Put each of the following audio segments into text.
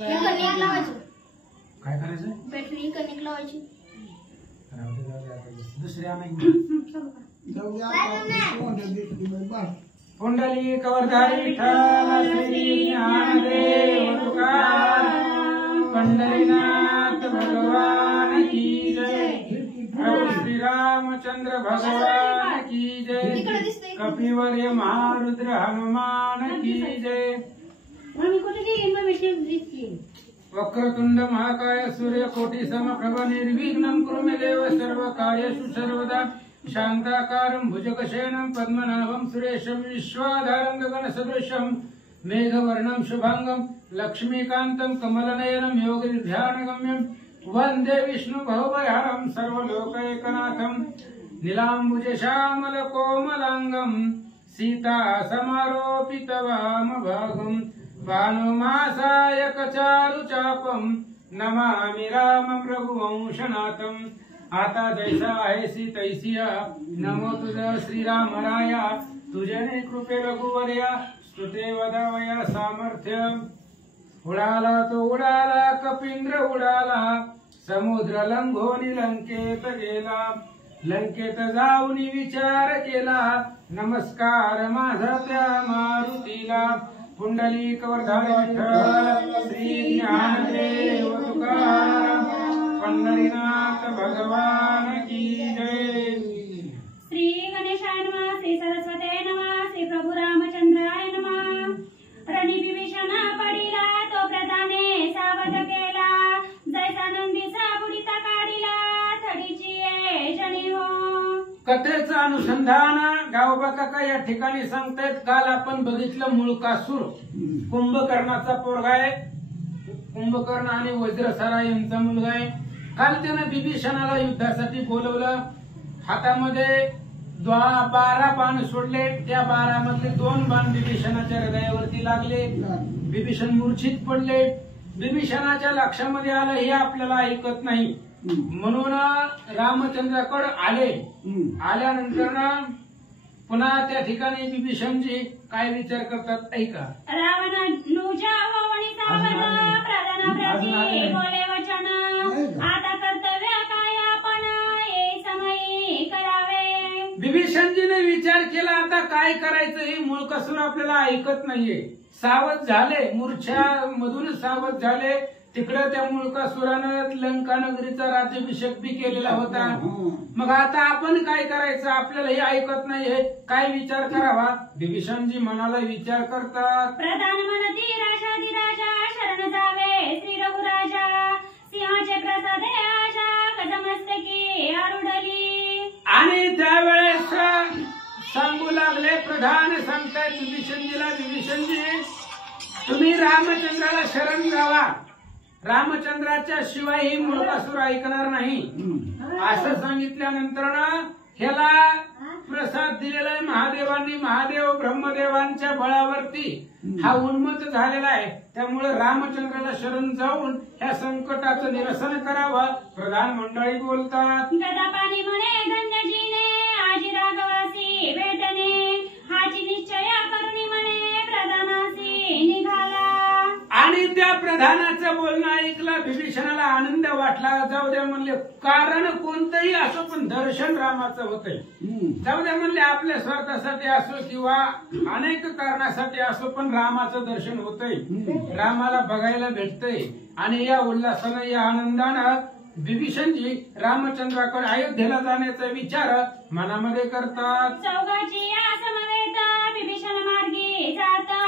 कणिक लावायचं. काय करायचं? बेटरी कणिक लावायची. दुसऱ्या पुंडली कवरधारी विठ्ठल श्री ज्ञानदेव तुकाराम पंढरीनाथ भगवान की जय. प्रभु श्री रामचंद्र भगवान की जय. कपिवर्य महारुद्र हनुमान की जय. वक्रतुंड महाकाय सूर्यकोटि समप्रभ निर्विघ्नं कुरु मे देव सर्वकार्येषु सर्वदा. शांताकारं भुजगशयनं पद्मनाभं सुरेशं विश्वाधारं गगनसदृशं मेघवर्णं शुभांगं लक्ष्मीकान्तं कमलनयनं योगिध्यानगम्यं वन्दे विष्णुभवभयहरं सर्वलोकैकनाथं. नीलाम्बुजश्यामल कोमलांगं सीता समारोपितवामभागं भानुमासायक चारुचापं नमामि रामं रघुवंशनाथं. आता जैसा आहेसी तैसिया नमो तुझ श्रीरामराया. तुझ्याने कृपे रघुवर्या स्तुते वदावया सामर्थ्य. उडाला तो उडाला कपिंद्र उडाला समुद्र लंघोनी लंकेत गेला. लंकेत जाऊन विचार केला नमस्कार माझा त्या मारुतीला. पुंडली कवरधारी विठ्ठल श्री ज्ञानदेव तुकाराम पंढरीनाथ भगवान की जय. श्री गणेशाय नमः. श्री सरस्वते नमः. श्री प्रभु रामचंद्राय नमः. रणिविभीषण पडिला तो प्रधाने सावध केला. जैसा नंदीचा बुडीता काढिला थडीची ये जणी हो. कथेचं अनुसंधान गावबाकाका या ठिकाणी सांगतायत. काल आपण बघितलं मूळकासूर कुंभकर्णाचा पोरगा आहे. कुंभकर्ण आणि वज्रसारा यांचा मुलगा आहे. काल त्यानं विभीषणाला युद्धासाठी बोलवलं. हातामध्ये 12 बाण सोडले. त्या 12 मधले 2 बाण विभीषणाच्या हृदयावरती लागले. विभीषण मूर्छित पडले. विभीषणाच्या लक्षामध्ये आलं हे आपल्याला ऐकत नाही म्हणून रामचंद्राकडे आले. आल्यानंतर पुन्हा त्या ठिकाणी विभीषणजी काय विचार करतात ऐका. रावणानुजा होवणी सावध प्रधानाप्रती बोले वचन. आता कर्तव्य काय आपण ये समयी करावे. विभीषणजीने विचार केला आता काय करायचं. हे मूळकासूर आपल्याला ऐकत नाहीये. सावध झाले. मूर्छा मधून सावध झाले. तिकडे त्या मूळकासुरानं लंका नगरीचा राज्याभिषेक बी केलेला होता. मग आता आपण काय करायचं. आपल्याला हे ऐकत नाहीये. काय विचार करावा. विभीषणजी मनाला विचार करतात. प्रधान म्हणती राजाधिराजा शरण जावे श्री रघुराजा. सिंहाचे प्रसादे आशा गजमस्तकी आरुडली. आणि त्यावेळेस सांगू लागले. प्रधान सांगतायत विभीषणजीला विभीषणजी तुम्ही रामचंद्राला शरण जावा. रामचंद्राच्या शिवाय ही मूळकासूर ऐकणार नाही असं सांगितल्यानंतर ह्याला प्रसाद दिलेला आहे महादेवांनी. महादेव ब्रह्मदेवांच्या बळावरती हा उन्मत्त झालेला आहे. त्यामुळे रामचंद्राला शरण जाऊन ह्या संकटाचं निरसन करावं. प्रधान मंडळी बोलतात. गदापाणी म्हणे धन्यजीने आजी राघवासी भेटणे. हाची निश्चय करुणी म्हणे प्रधानासी निघाला. आणि त्या प्रधानाचं बोलणं ऐकलं. विभीषणाला आनंद वाटला. जाऊ द्या म्हणले कारण कोणतंही असो पण दर्शन रामाचं होतंय. जाऊ द्या म्हणले आपल्या स्वार्थासाठी असो किंवा अनेक कारणासाठी असो पण रामाचं दर्शन होतंय. रामाला बघायला भेटतंय. आणि या उल्हासानं या आनंदानं विभीषणजी रामचंद्राकडे अयोध्येला जाण्याचा विचार मनामध्ये करतात. चौघाची या समवेत विभीषण मार्गी जाता.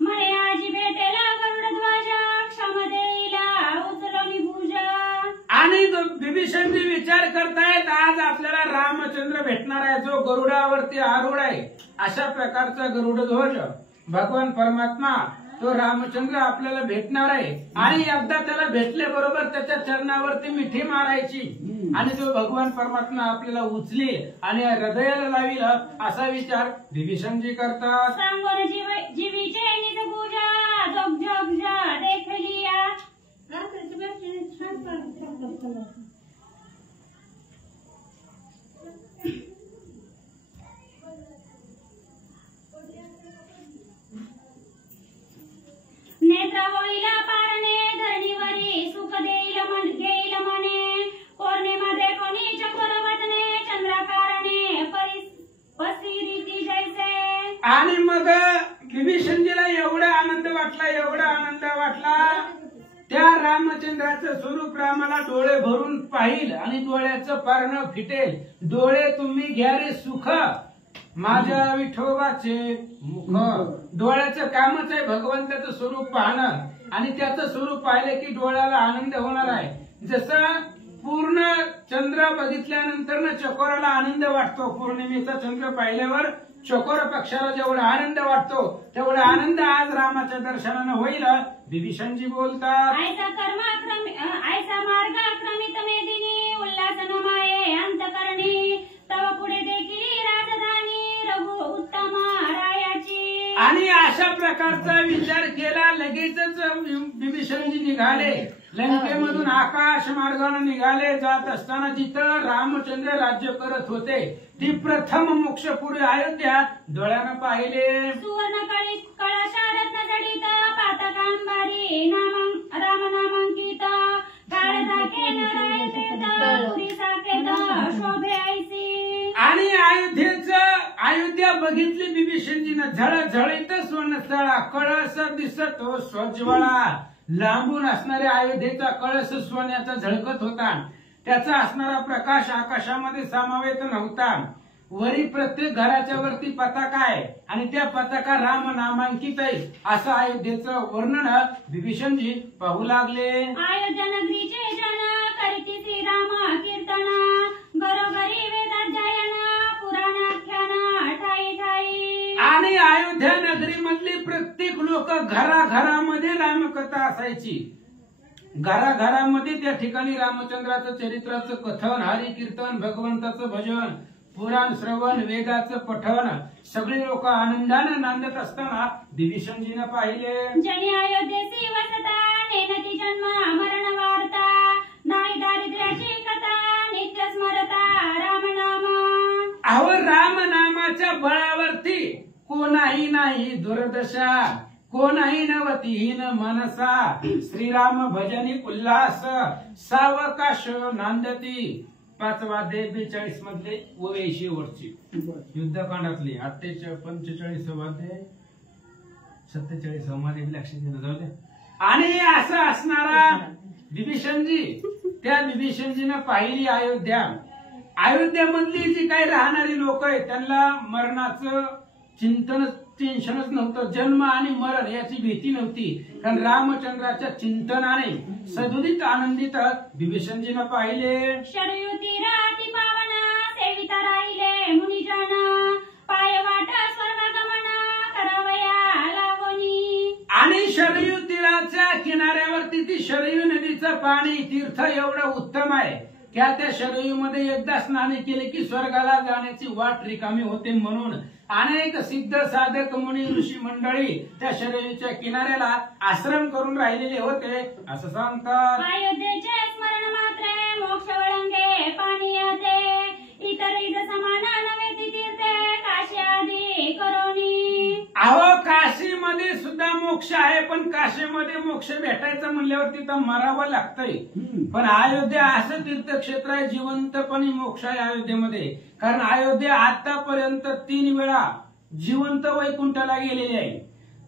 म्हणे आजी भेटेला गरुडध्वजा क्षमदेला उचलली भुजा. आणि विभीषणजी विचार करतायत आज आपल्याला रामचंद्र भेटणार आहे जो गरुडावरती आरूढ आहे. अशा प्रकारचा गरुडध्वज भगवान परमात्मा तो रामचंद्र आपल्याला भेटणार आहे. आणि एकदा त्याला भेटल्याबरोबर त्याच्या चरणावरती मिठी मारायची आणि तो भगवान परमात्मा आपल्याला उचली आणि हृदयाला लावील असा विचार विभीषणजी करतात. सांगून जीवीचे निज पूजा जोग जोग जा देखलिया. नेत्र होईला पारणे वाटला त्या रामचंद्राचं स्वरूप रामाला डोळे भरून पाहिल आणि डोळ्याचं पारणं फिटेल. डोळे तुम्ही घ्या रे सुख माझ्या विठोबाचे मुख. डोळ्याचं कामच आहे भगवंताचं स्वरूप पाहणं आणि त्याचं स्वरूप पाहिलं की डोळ्याला आनंद होणार आहे. जसं पूर्ण चंद्र बघितल्यानंतर ना चकोराला आनंद वाटतो. पौर्णिमेचा चंद्र पाहिल्यावर चकोर पक्षाला जेवढा आनंद वाटतो तेवढा आनंद आज रामाच्या दर्शनानं होईल. विभीषणजी बोलतात, आयसा मार्ग क्रमित मेदिनी उल्हास नमाये अंतकरणी तव पुढे देखील राजधानी रघु उत्तमा रायाची. आणि अशा प्रकारचा विचार केला. लगेचच विभीषणजी निघाले लंकेमधून आकाश मार्गाने निघाले. जात असताना जिथं रामचंद्र राज्य करत होते ती प्रथम मोक्षपुरी अयोध्या डोळ्यानं पाहिले. सुवर्ण कळशा रत्न जडित पातकांबारी राम नामांकित काळजाके नराय तीर्थ पुरी साकेत शोभे ऐसी. आणि अयोध्या बघितली विभीषणजीनं. झळझळीत सोनस्थळा कळस दिसतो स्वज्वळा. लांबून असणाऱ्या अयोध्येचा कळस सोन्याचा झळकत होता. त्याचा असणारा प्रकाश आकाशामध्ये सामावेत नव्हता. वरी प्रत्येक घराच्या वरती पताका आहे आणि त्या पताका राम नामांकित आहे असं अयोध्येचं वर्णन विभीषणजी पाहू लागले. अयोध्या नगरीचे जन करीती श्रीराम कीर्तन घरोघरी वेदाध्ययन पुराणाख्यान ठाई ठाई. आणि अयोध्या नगरी मधली प्रत्येक लोक घराघरामध्ये रामकथा असायची. घराघरामध्ये त्या ठिकाणी रामचंद्राचं चरित्राचं कथन, हरी कीर्तन, भगवंताचं भजन, पुराण श्रवण, वेदाचं पठण सगळे लोक आनंदानं नांदत असताना विभीषणजीनं पाहिले. जनी अयोध्येची वसता नेनती जन्म मरण वार्ता नाही दारिद्र्याची कथा नित्य स्मरता राम नाम. अहो राम नामाच्या बळावरती कोणाही नाही दुर्दशा, कोणाही नवतीहीन मनसा. श्रीराम भजनी उल्हास सावकाश नांदती. 5 वाद्य 42 मधले व 80 वरची युद्धकांडातली 45 वाद्य 47 मध्ये लक्षात घेणं जाऊ द्या. आणि असं असणारा विभीषणजी त्या विभीषणजीनं पाहिली अयोध्या. अयोध्यामधली जी काही राहणारी लोक आहेत त्यांना मरणाचं टेन्शनच नव्हतं. जन्म आणि मरण याची भीती नव्हती कारण रामचंद्राच्या चिंतनाने सदुदित आनंदित विभीषणजीनं पाहिले. शरयू तीराती पावन सेविता राहिले मुनिजन पाय वाट स्वर्गगमन करवया लावणी. आणि शरयू तीराच्या किनाऱ्यावरती ती शरयू नदीचं पाणी तीर्थ एवढं उत्तम आहे की त्या शरयूमध्ये एकदा स्नान केले की स्वर्गाला जाण्याची वाट रिकामी होते. म्हणून अनेक सिद्ध साधक मुनी ऋषी मंडळी त्या शरयूच्या किनाऱ्याला आश्रम करून राहिलेले होते असं सांगतात. अयोध्येचे स्मरण मात्रे मोक्ष वळंगे पाणी येते इतर समान नवे तीर्थे काशी आदी करोनी. अहो काशीमध्ये सुद्धा मोक्ष आहे पण काशीमध्ये मोक्ष भेटायचं म्हणल्यावर तिथं मरावं लागतंय. पण अयोध्या असं तीर्थक्षेत्र आहे जिवंतपणे मोक्ष आहे अयोध्येमध्ये. कारण अयोध्या आतापर्यंत 3 वेळा जिवंत वैकुंठाला गेलेली आहे.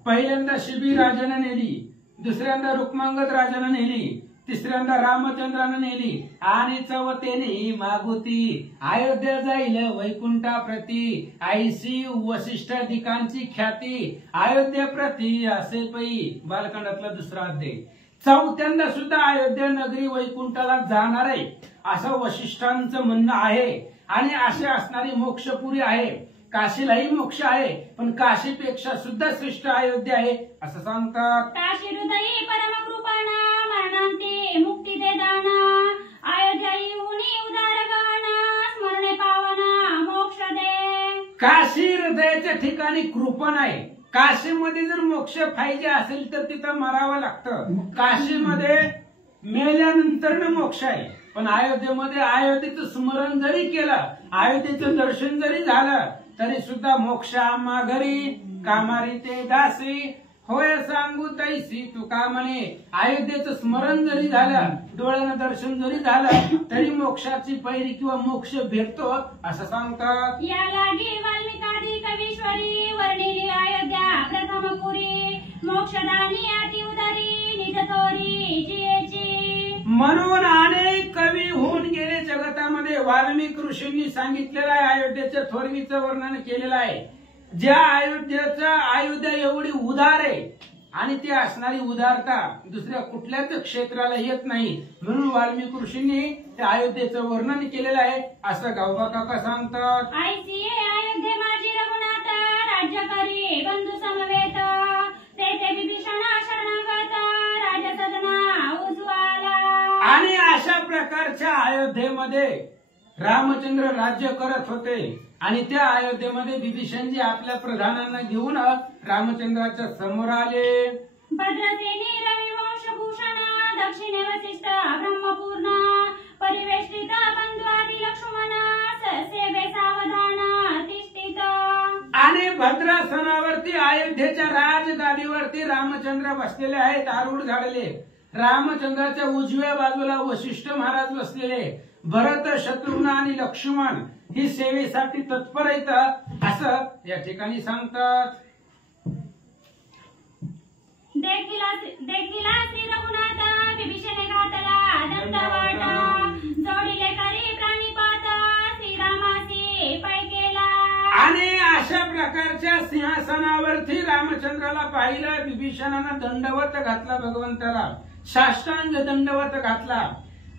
पहिल्यांदा शिबी राजानं नेली, दुसऱ्यांदा रुक्मांगद राजानं नेली, तिसऱ्यांदा रामचंद्रानं नेली आणि चौथ्याने मागुती. अयोध्या जाईल वैकुंठा प्रती ऐशी वसिष्ठाधिकांची ख्याती अयोध्या प्रती असे पै. बालकांडातला 2रा अध्याय. चौथ्यांदा सुद्धा अयोध्या नगरी वैकुंठाला जाणार आहे असं वसिष्ठांचं म्हणणं आहे. आणि असे असणारी मोक्षपुरी आहे. काशीलाही मोक्ष आहे पण काशीपेक्षा सुद्धा श्रेष्ठ अयोध्या आहे असं सांगतात. काशी हृदयी परम कृपणा मरणांती मुक्ती दे दाना अयोध्या उनी उदार गणा स्मरणे पावना मोक्ष दे. काशी हृदयाच्या ठिकाणी कृपण आहे. काशीमध्ये जर मोक्ष पाहिजे असेल तर तिथं मरावं लागतं. काशीमध्ये मेल्यानंतर मोक्ष आहे पण अयोध्येमध्ये अयोध्येचं स्मरण जरी केलं, अयोध्येचं दर्शन जरी झालं तरी सुद्धा मोक्ष आम्हा घरी कामारी ते दासी होय सांगू तैसी तुका म्हणे. अयोध्येचं स्मरण जरी झालं, डोळ्यानं दर्शन जरी झालं तरी मोक्षाची पैरी किंवा मोक्ष भेटतो असं सांगतात. या लागी वाल्मिकादी कवीश्वरी वर्णिली अयोध्या प्रथम पुरी मोक्षदानी अति उदारी म्हणून अनेक कवी होऊन गेले जगतामध्ये. वाल्मिक ऋषींनी सांगितलेलं आहे, अयोध्येच्या थोरवीचं वर्णन केलेलं आहे. ज्या अयोध्या एवढी उदार आहे आणि ती असणारी उदारता दुसऱ्या कुठल्याच क्षेत्राला येत नाही. म्हणून वाल्मिक ऋषींनी त्या अयोध्येचं वर्णन केलेलं आहे असं गावबा काका सांगतात. ऐसी अयोध्ये माझी रघुनाथ राज्य करी बंधू समवेत तेथे विभीषण शरणागत राजसदना उज्ज्वला. आणि अशा प्रकारच्या अयोध्येमध्ये रामचंद्र राज्य करत होते आणि त्या अयोध्येमध्ये विभीषणजी आपल्या प्रधानांना घेऊन रामचंद्राच्या समोर आले. भद्रसेनी रविवंश भूषण दक्षिणे वसिष्ठ ब्रह्मपूर्ण परिवेष्टित बंधुआदि लक्ष्मण सेवे सावधान तिष्ठित. आणि भद्रासनावरती अयोध्येच्या राजगादीवरती रामचंद्र बसलेले आहेत, आरूढ झालेले. रामचंद्राच्या उजव्या बाजूला वशिष्ठ महाराज बसलेले. भरत, शत्रुघ्न आणि लक्ष्मण ही सेवेसाठी तत्पर आहेत असं या ठिकाणी सांगतात. देखिला श्री रघुनाथ विभीषणे घातला दंडवट जोडिले करी प्राणीपात श्रीरामासी पै केला. आणि अशा प्रकारच्या सिंहासनावरती रामचंद्राला पाहिलं. विभीषणानं दंडवत घातला, भगवंताला साष्टांग दंडवत घातला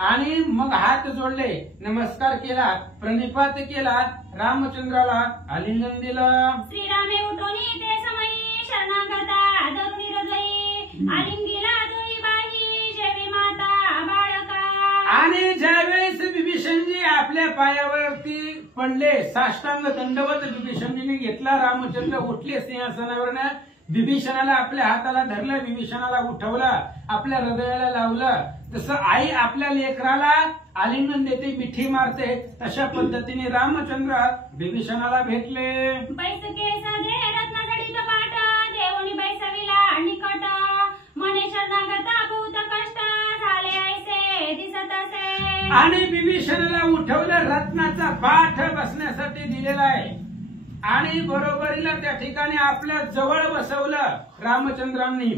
आणि मग हात जोडले, नमस्कार केला, प्रणिपात केला, रामचंद्राला आलिंगन दिलं. श्रीरामे उठोनी ते समयी शरणागता धरुणी हृदयी आलिंगीला तुळी बाई जेवी माता बाळका. आणि ज्यावेळेस विभीषणजी आपल्या पायावरती पडले, साष्टांग दंडवत विभीषणजीने घेतला. रामचंद्र उठले सिंहासनावरनं, विभीषणाला आपल्या हाताला धरलं, विभीषणाला उठवलं, आपल्या हृदयाला लावलं. तसं आई आपल्या लेकराला आलिंगन देते, मिठी मारते, तशा पद्धतीने रामचंद्र विभीषणाला भेटले. बैसके साधे रत्नजडित पाट देवनी बैसविला निकट मने शरणागता भूत कष्ट झाले ऐसे दिसत असे. आणि विभीषणाला उठवलं, रत्नाचा पाठ बसण्यासाठी दिलेला आहे आणि बरोबरीला त्या ठिकाणी आपल्या जवळ बसवलं. रामचंद्रांनी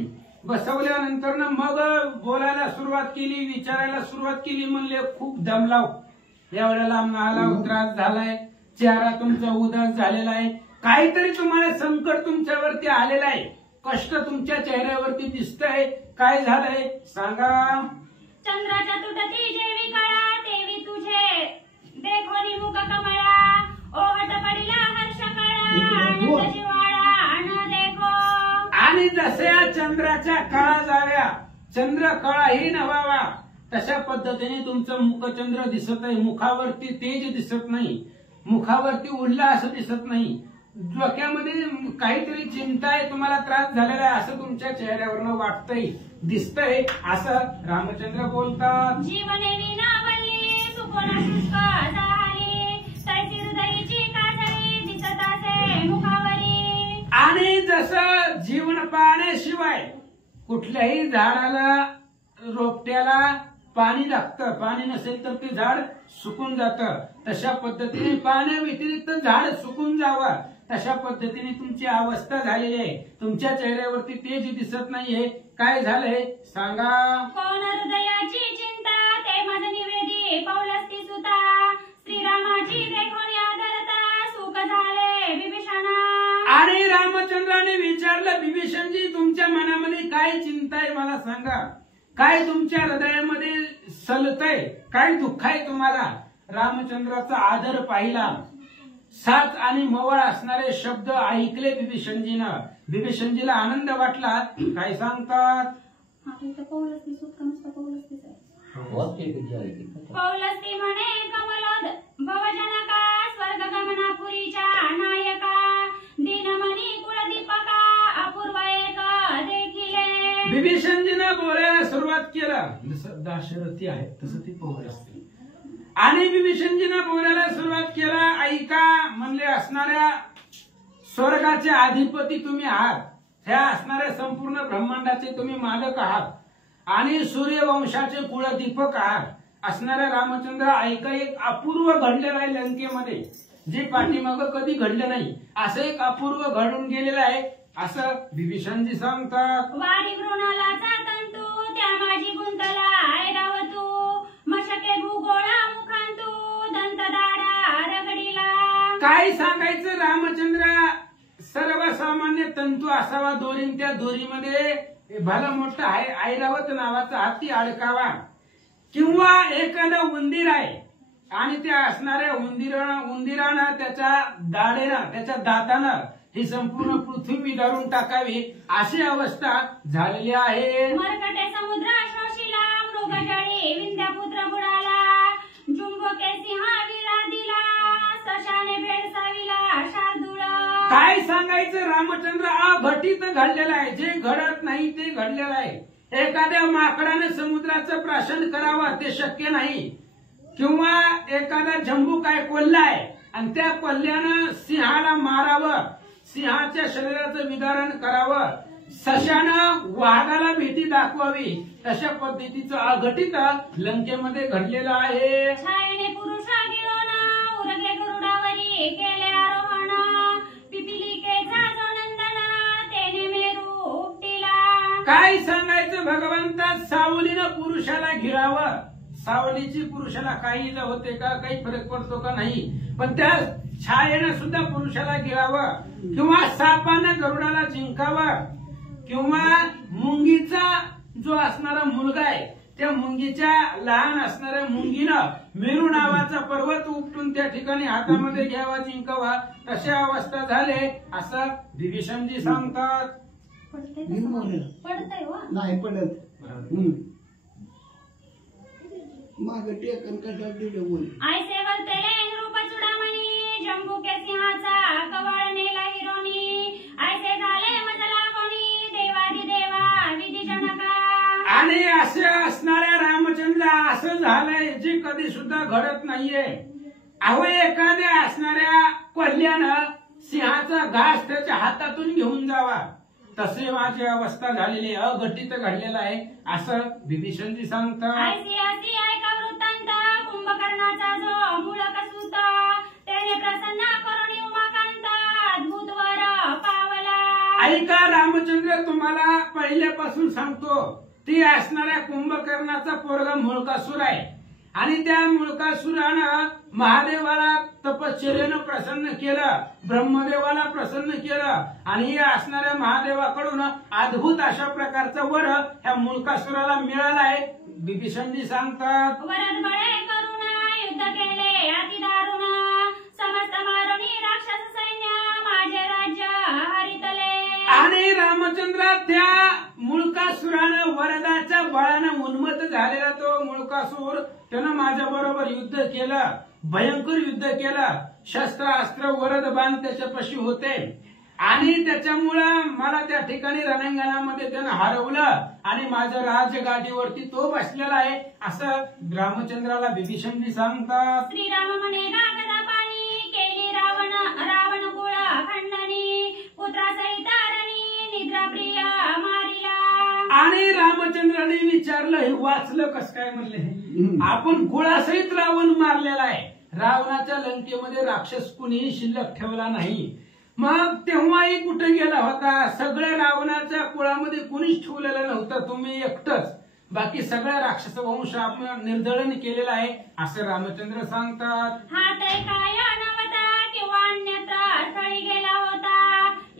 बसवल्यानंतर मग बोलायला सुरुवात केली, विचारायला सुरुवात केली. म्हणले खूप दमलाव, एवढ्या लांब आला, त्रास झालाय, चेहरा तुमचा उदास झालेला आहे, काहीतरी तुम्हाला संकट तुमच्यावरती आलेलं आहे, कष्ट तुमच्या चेहऱ्यावरती दिसतंय, काय झालंय सांगा. चंद्राच्या तुटती जेवी कळा तेवी तुझे देखोनी मुख कमळा ओहट पडिला हर्ष कळा आनंद जिव्हाळा न देखो. आणि जसे या चंद्राच्या कळा जाव्या, चंद्र कळाही नवावा, तशा पद्धतीने तुमचं मुखचंद्र दिसत आहे. मुखावरती तेज दिसत नाही, मुखावरती उल्हास दिसत नाही, डोक्यामध्ये काहीतरी चिंता आहे, तुम्हाला त्रास झालेला आहे असं तुमच्या चेहऱ्यावरनं वाटतंय, दिसतंय असं रामचंद्र बोलतात. जीवने विना वल्ली सुकोना शुष्क झाली तैसी हृदयीची काजळी दिसत असे मुखावरी. आणि जसं जीवन पाण्याशिवाय कुठल्याही झाडाला, रोपट्याला पाणी लागतं, पाणी नसेल तर ते झाड सुकून जातं, तशा पद्धतीने पाण्या व्यतिरिक्त झाड सुकून जावं, तशा पद्धतीने तुमची अवस्था झालेली आहे. तुमच्या चेहऱ्यावरती तेज दिसत नाहीये, काय झालंय सांगा. कोण हृदयाची चिंता ते मज निवेदी पौलस्ती सुता श्रीरामाची देखोनी आदरता सुख झाले विभीषणा. आणि रामचंद्राने विचारलं, विभीषणजी तुमच्या मनामध्ये काय चिंता आहे मला सांगा, काय तुमच्या हृदयामध्ये सलतय, काय दुःख आहे तुम्हाला. रामचंद्राचा आदर पाहिला, साच आणि मवळ असणारे शब्द ऐकले विभीषणजीनं. विभीषणजीला आनंद वाटला. काय सांगतात. पौलस्ती म्हणे कमलोद भवजनका स्वर्ग गमनापुरीच्या नायका दीनमणी कुलदीपका अपूर्व एक देखिले. विभीषणजीनं बोलायला सुरुवात केलं, जसं दाशरथी आहे तसं ती पौल असते. आणि विभीषणजीनं बोलायला सुरुवात केला, ऐका म्हणले, असणाऱ्या स्वर्गाचे अधिपती तुम्ही आहात, ह्या असणाऱ्या संपूर्ण ब्रह्मांडाचे तुम्ही मालक आहात आणि सूर्यवंशाचे कुलदीपक आहात. असणाऱ्या रामचंद्र, ऐका, एक अपूर्व घडलेलं आहे लंकेमध्ये, जे पाठीमागं कधी घडलं नाही, असं एक अपूर्व घडून गेलेलं आहे असं विभीषणजी सांगतात. वारी मृणालाचा तंतू त्या माझी गुंतला ऐरावतू काय सांगायचं रामचंद्र सर्वसामान्य तंतू असावा दोरीन त्या दोरीमध्ये भला मोठा ऐरावत नावाचा हाती अडकावा किंवा एखादा उंदीर आहे आणि त्या असणाऱ्या उंदिरानं त्याच्या दाढेनं त्याच्या दातानं ही संपूर्ण पृथ्वी धरून टाकावी अशी अवस्था झालेली आहे. मरकटे समुद्र शोषिला मृगजळी विंध्यपुत्र बुडाला जुंबके सिंहाविला दिला सशाने भेडसाविला शार्दूळ. काय सांगायचं रामचंद्र अघटित घडलेलं आहे. जे घडत नाही ते घडलेलं आहे. एखाद्या माकडाने समुद्राचं प्राशन करावं ते शक्य नाही किंवा एखादा जंबू काय कोल्हाय आणि त्या कोल्ह्यानं सिंहाला मारावं सिंहाच्या शरीराचं विदारण करावं सशानं वाघाला भीती दाखवावी तशा पद्धतीचं अघटित लंकेमध्ये घडलेलं आहे. छायेने पुरुषा गिळोना उरगे गरुडावरी केले आरोहण पिपिलिकेचा जो नंदना तेने मेरू उपटिला. काय सांगायचं भगवंता सावलीनं पुरुषाला घिरावं. सावलीची पुरुषाला काही इजा होते का काही फरक पडतो का नाही पण त्या छायेनं सुद्धा पुरुषाला गिरावं किंवा सापानं गरुडाला जिंकावं किंवा मुंगीचा जो असणारा मुलगा आहे त्या मुंगीच्या लहान असणाऱ्या मुंगीनं मेरू नावाचा पर्वत उपटून त्या ठिकाणी हातामध्ये घ्यावा जिंकावा तशा अवस्था झाले असं विभीषणजी सांगतात. पडतंय हो. नाही पडत माग टेकन कशा दिलं बोल आयसे वलतेले रूप चुडामणी जंबुके सिंहाचा कवळ नेला हिरोनी आयसे झाले मजला कोणी देवादी देवा विधी जनका. आणि असे असणाऱ्या रामचंद्र असं झालंय जे कधी सुद्धा घडत नाहीये. अहो एखाद्या असणाऱ्या कोल्ह्यानं सिंहाचा घास त्याच्या हातातून घेऊन जावा तसे माझी अवस्था झालेली अघटित घडलेलं आहे असं विभीषणजी सांगतात. आयसी आसी ऐका वृत्तांत कुंभकर्णाचा जो मूळक सूत त्याने प्रसन्न करुणी उमाकांत अद्भुत वर पावला. ऐका रामचंद्र तुम्हाला पहिल्यापासून सांगतो ती असणाऱ्या कुंभकर्णाचा पोरगा मुळकासूर आहे आणि त्या मुळकासुरानं महादेवाला तपश्चर्यानं प्रसन्न केलं ब्रह्मदेवाला प्रसन्न केलं आणि या असणाऱ्या महादेवाकडून अद्भुत अशा प्रकारचा वर ह्या मुळकासुराला मिळाला आहे. विभीषणजी सांगतात वरद बळे करुणा युद्ध केले अति दारुण समस्त मारुणी राक्षस सैन्य माझे राज्य हरितले. आणि रामचंद्र त्या मुळकासुरानं वरदाच्या बळानं उन्मत्त झालेला तो मुळकासूर त्यानं माझ्या बरोबर युद्ध केलं भयंकर युद्ध केलं शस्त्र अस्त्र वरद बाण त्याच्यापाशी होते आणि त्याच्यामुळं मला त्या ठिकाणी रणांगणामध्ये त्यानं हरवलं आणि माझ्या राजगादीवरती तो बसलेला आहे असं रामचंद्राला विभीषणजी सांगतात. श्रीराम म्हणे नागदा पाणी केली रावण कुळ खंडणी पुत्रासहित रणी निद्रा प्रिय मारिला. आणि रामचंद्राने विचारलं हे वाचलं कस काय म्हणले आपण कुळासहित रावण मारलेला आहे. रावणाच्या लंकेमध्ये राक्षस कुणीही शिल्लक ठेवला नाही. मग तेव्हाही कुठे गेला होता सगळ्या रावणाच्या कुळामध्ये कुणीच ठेवलेलं नव्हतं तुम्ही एकटंच बाकी सगळ्या राक्षस वंश आपण निर्दळन केलेला आहे असं रामचंद्र सांगतात. हात काय नवता किंवा अन्यत्र स्थळी गेला होता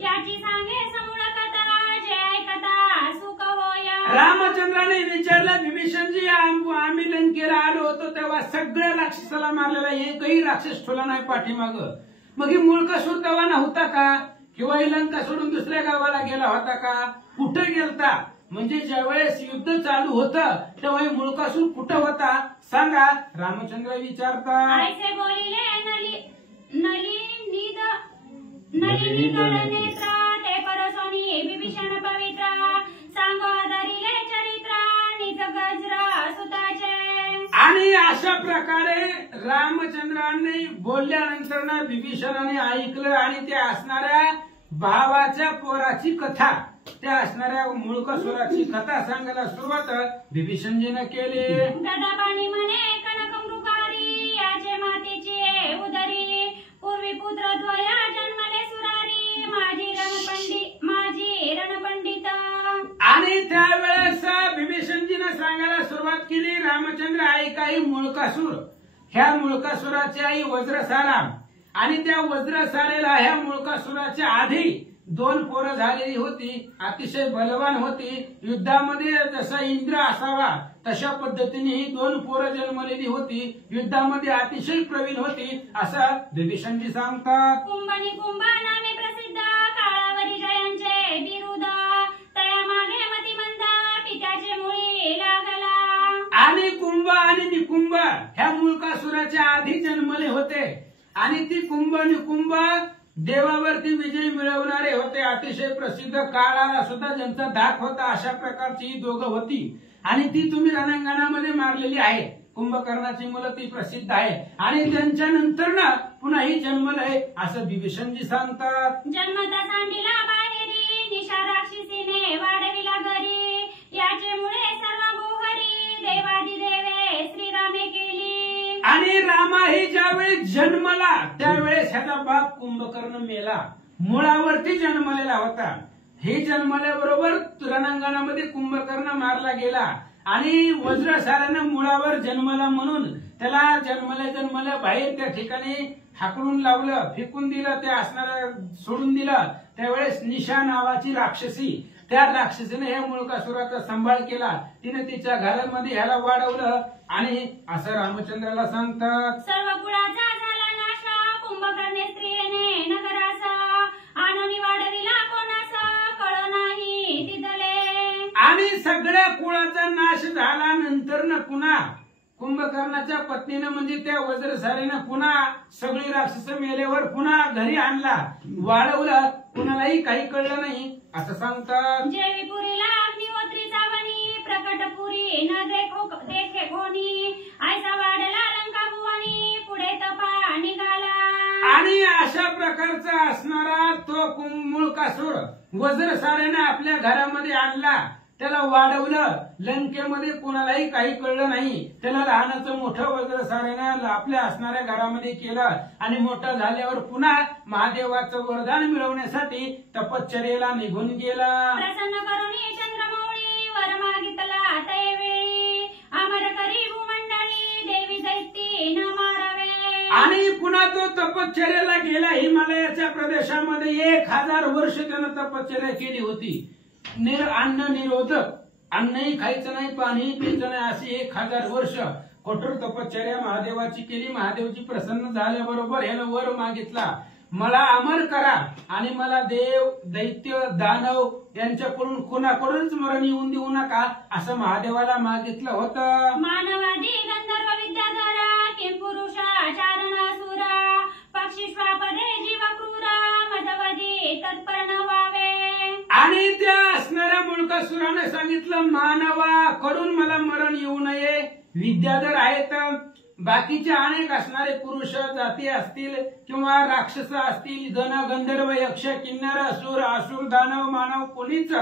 याची सांगे समूळ कथा जे ऐकता सुख होय. रामचंद्राने विचारलं विभीषणजी आम्ही लंकेला आलो होतो तेव्हा सगळ्या राक्षसाला मारलेला एकही राक्षस ठेवला नाही पाठीमाग. मग ही मुळकासूर तेव्हा नव्हता का किंवा ही लंका सोडून दुसऱ्या गावाला गेला होता का कुठे गेलता म्हणजे ज्यावेळेस युद्ध चालू होतं तेव्हा मुळकासूर कुठं होता सांगा रामचंद्र विचारतात. ऐसे बोलिले नली निदळ नेत्र ते परसोनी विभीषण पवित्र सांगो धरिले चरित्र निज गजर सुताचे. आणि अशा प्रकारे रामचंद्रांनी बोलल्यानंतर विभीषणाने ऐकलं आणि त्या असणाऱ्या भावाच्या पोराची कथा त्या असणाऱ्या मुळकासुराची कथा सांगायला सुरुवात विभीषणजीने केली. गदापाणी म्हणे कनक मृगारी याचे मातेचे उदरी पूर्वी पुत्र द्वया जन्मले सुरारी माझी रणपंडित. आणि त्यावेळेस विभीषणजीने सांगायला सुरुवात केली रामचंद्र ऐका ही मुळकासूर ह्या मुळकासुराची आई वज्रसारा आणि त्या वज्रसारेला ह्या मुळकासुराच्या आधी 2 पोरं झालेली होती, अतिशय बलवान होती. युद्धामध्ये जसा इंद्र असावा तशा पद्धतीने ही 2 पोरं जन्मलेली होती. युद्धामध्ये अतिशय प्रवीण होती असं विभीषणजी सांगतात. कुंभनी कुंभ नामे प्रसिद्ध काळावरी जयांचे बिरुद तया मागे मतिमंद पित्याचे मुळी लागला. आणि कुंभ आणि निकुंभ ह्या मुळकासुराच्या आधी जन्मले होते आणि ती कुंभ निकुंभ देवावरती विजय मिळवणारे होते. अतिशय प्रसिद्ध काळाला सुद्धा ज्यांचा धाक होता अशा प्रकारची ही दोघं होती आणि ती तुम्ही रणांगणामध्ये मारलेली आहे. कुंभकर्णाची मुलं ती प्रसिद्ध आहे आणि त्यांच्या नंतर ना पुन्हा ही जन्मलंय असं विभीषणजी सांगतात. जन्मता सांडिला बाहेरी निशा राक्षसीने वाढविला घरी याचे मुळे सर्व भूहरी देवादी देवे श्रीरामे केली. आणि रामा ही ज्यावेळेस जन्मला त्यावेळेस ह्याचा बाप कुंभकर्ण मेला, मुळावरती जन्मलेला होता. हे जन्मल्याबरोबर रणांगणामध्ये कुंभकर्ण मारला गेला आणि वज्रसारानं मुळावर जन्मला म्हणून त्याला जन्मल्या बाहेर त्या ठिकाणी हाकलून लावलं, फेकून दिलं, ते असणारा सोडून दिलं. त्यावेळेस निशा नावाची राक्षसी, त्या राक्षसीने या मुळकासुराचा सांभाळ केला. तिने तिच्या घरामध्ये ह्याला वाढवलं आणि असं रामचंद्राला सांगतात. सर्व कुळाचा झाला नाश कुंभकर्णे स्त्रियेने नगरासा आणून वाढविला कोणासा कळ नाही तिथले. आणि सगळ्या कुळाचा नाश झाल्यानंतर न पुन्हा कुंभकर्णाच्या पत्नीनं म्हणजे त्या वज्रसारीनं पुन्हा सगळी राक्षस मेल्यावर पुन्हा घरी आणला, वाढवलं, कुणालाही काही कळलं नाही असं सांगतात. जयपुरीला अग्निहोत्री चावणी प्रकटपुरी न देखे कोणी ऐसा वाढला लंका भुवनी पुढे तपा निघाला. आणि अशा प्रकारचा असणारा तो मुळकासूर वज्रसाऱ्याने आपल्या घरामध्ये आणला, त्याला वाढवलं. लंकेमध्ये कोणालाही काही कळलं नाही. त्याला लहानाचं मोठं वज्रसाऱ्याने आपल्या असणाऱ्या घरामध्ये केलं आणि मोठं झाल्यावर पुन्हा महादेवाचं वरदान मिळवण्यासाठी तपश्चर्येला निघून गेला. प्रसन्न करुणी चंद्रमौळी वर मागितला तैवेळी अमर करी भूमंडळी देवी दैत्य न मारावे. आणि पुन्हा तो तपश्चर्येला गेला. हिमालयाच्या प्रदेशामध्ये 1000 वर्ष त्यानं तपश्चर्या केली होती. अन्न निरोधक, अन्नही खायचं नाही, पाणी प्यायचं नाही, अशी 1000 वर्ष कठोर तपश्चर्या महादेवाची केली. महादेवची प्रसन्न झाल्याबरोबर ह्यानं वर मागितला, मला अमर करा आणि मला देव दैत्य दानव यांच्याकडून कोणाकडूनच मरण येऊन देऊ नका असं महादेवाला मागितलं होतं. मानवादी गंधर्व विद्याधरा किंपुरुषा चारणासुरा पक्षी श्वापदे जीव क्रूरा मदवदी तत्पर न व्हावे. आणि त्या असणाऱ्या मुळकासुराने सांगितलं, मानवाकडून मला मरण येऊ नये. विद्याधर आहेत, बाकीचे अनेक असणारे पुरुष जाती असतील किंवा राक्षस असतील, गण गंधर्व यक्ष किन्नर असुर असुर दानव मानव कोणीच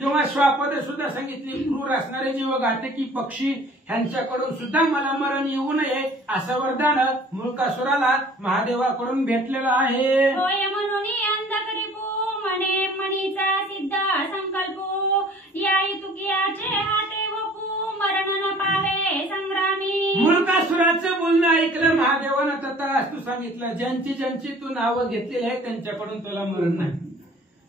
किंवा श्वापद सुद्धा सांगितली, क्रूर असणारे जीव घातकी पक्षी ह्यांच्याकडून सुद्धा मला मरण येऊ नये असं वरदान मुळकासुराला महादेवाकडून भेटलेलं आहे. होय म्हणून अंधकरिपू मने मणीचा सिद्ध संकल्पू याई तुकियाचे हाते वपू मरण न पावे संग्रामी. मुळकासुराचं बोलणं ऐकलं महादेवानं, तथास्तु सांगितलं, ज्यांची ज्यांची तू नावं घेतलेली आहे त्यांच्याकडून तुला मरण नाही.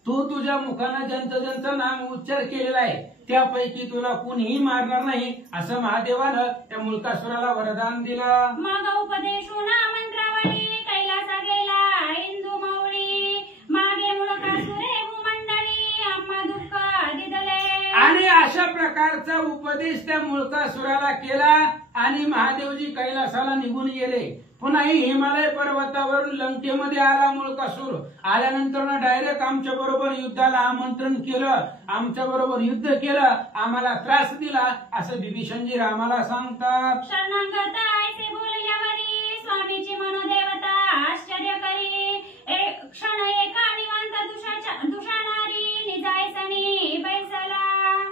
तू तुझ्या मुखानं ज्यांचं नाम उच्चार केलेला आहे त्यापैकी तुला कुणीही मारणार नाही असं महादेवानं त्या मुळकासुराला वरदान दिलं. मग उपदेशून मंत्रावळी कैलासा गेला इंदू मौळी मागे मुळकासुरे भूमंडळी आम्हा दुःख दिदले. आणि अशा प्रकारचा उपदेश त्या मुळकासुराला केला आणि महादेवजी कैलासाला निघून गेले. पुन्हा हिमालय पर्वतावरून लंकेमध्ये आला मुळकासूर. आल्यानंतर डायरेक्ट आमच्या बरोबर युद्धाला आमंत्रण केलं, आमच्या बरोबर युद्ध केलं, आम्हाला त्रास दिला असं विभीषणजी रामाला सांगतात. शरणागत ऐसे बोलल्यावरी स्वामीची मनोदेवता आश्चर्य करी एक क्षण एका निवांत दुषाणारी निजायसनी बैसला.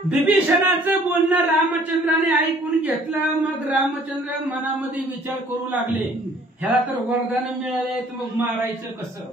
विभीषणाचं बोलणं रामचंद्राने ऐकून घेतलं. मग रामचंद्र मनामध्ये विचार करू लागले, ह्याला तर वरदान मिळाले तर मग मारायचं कसं,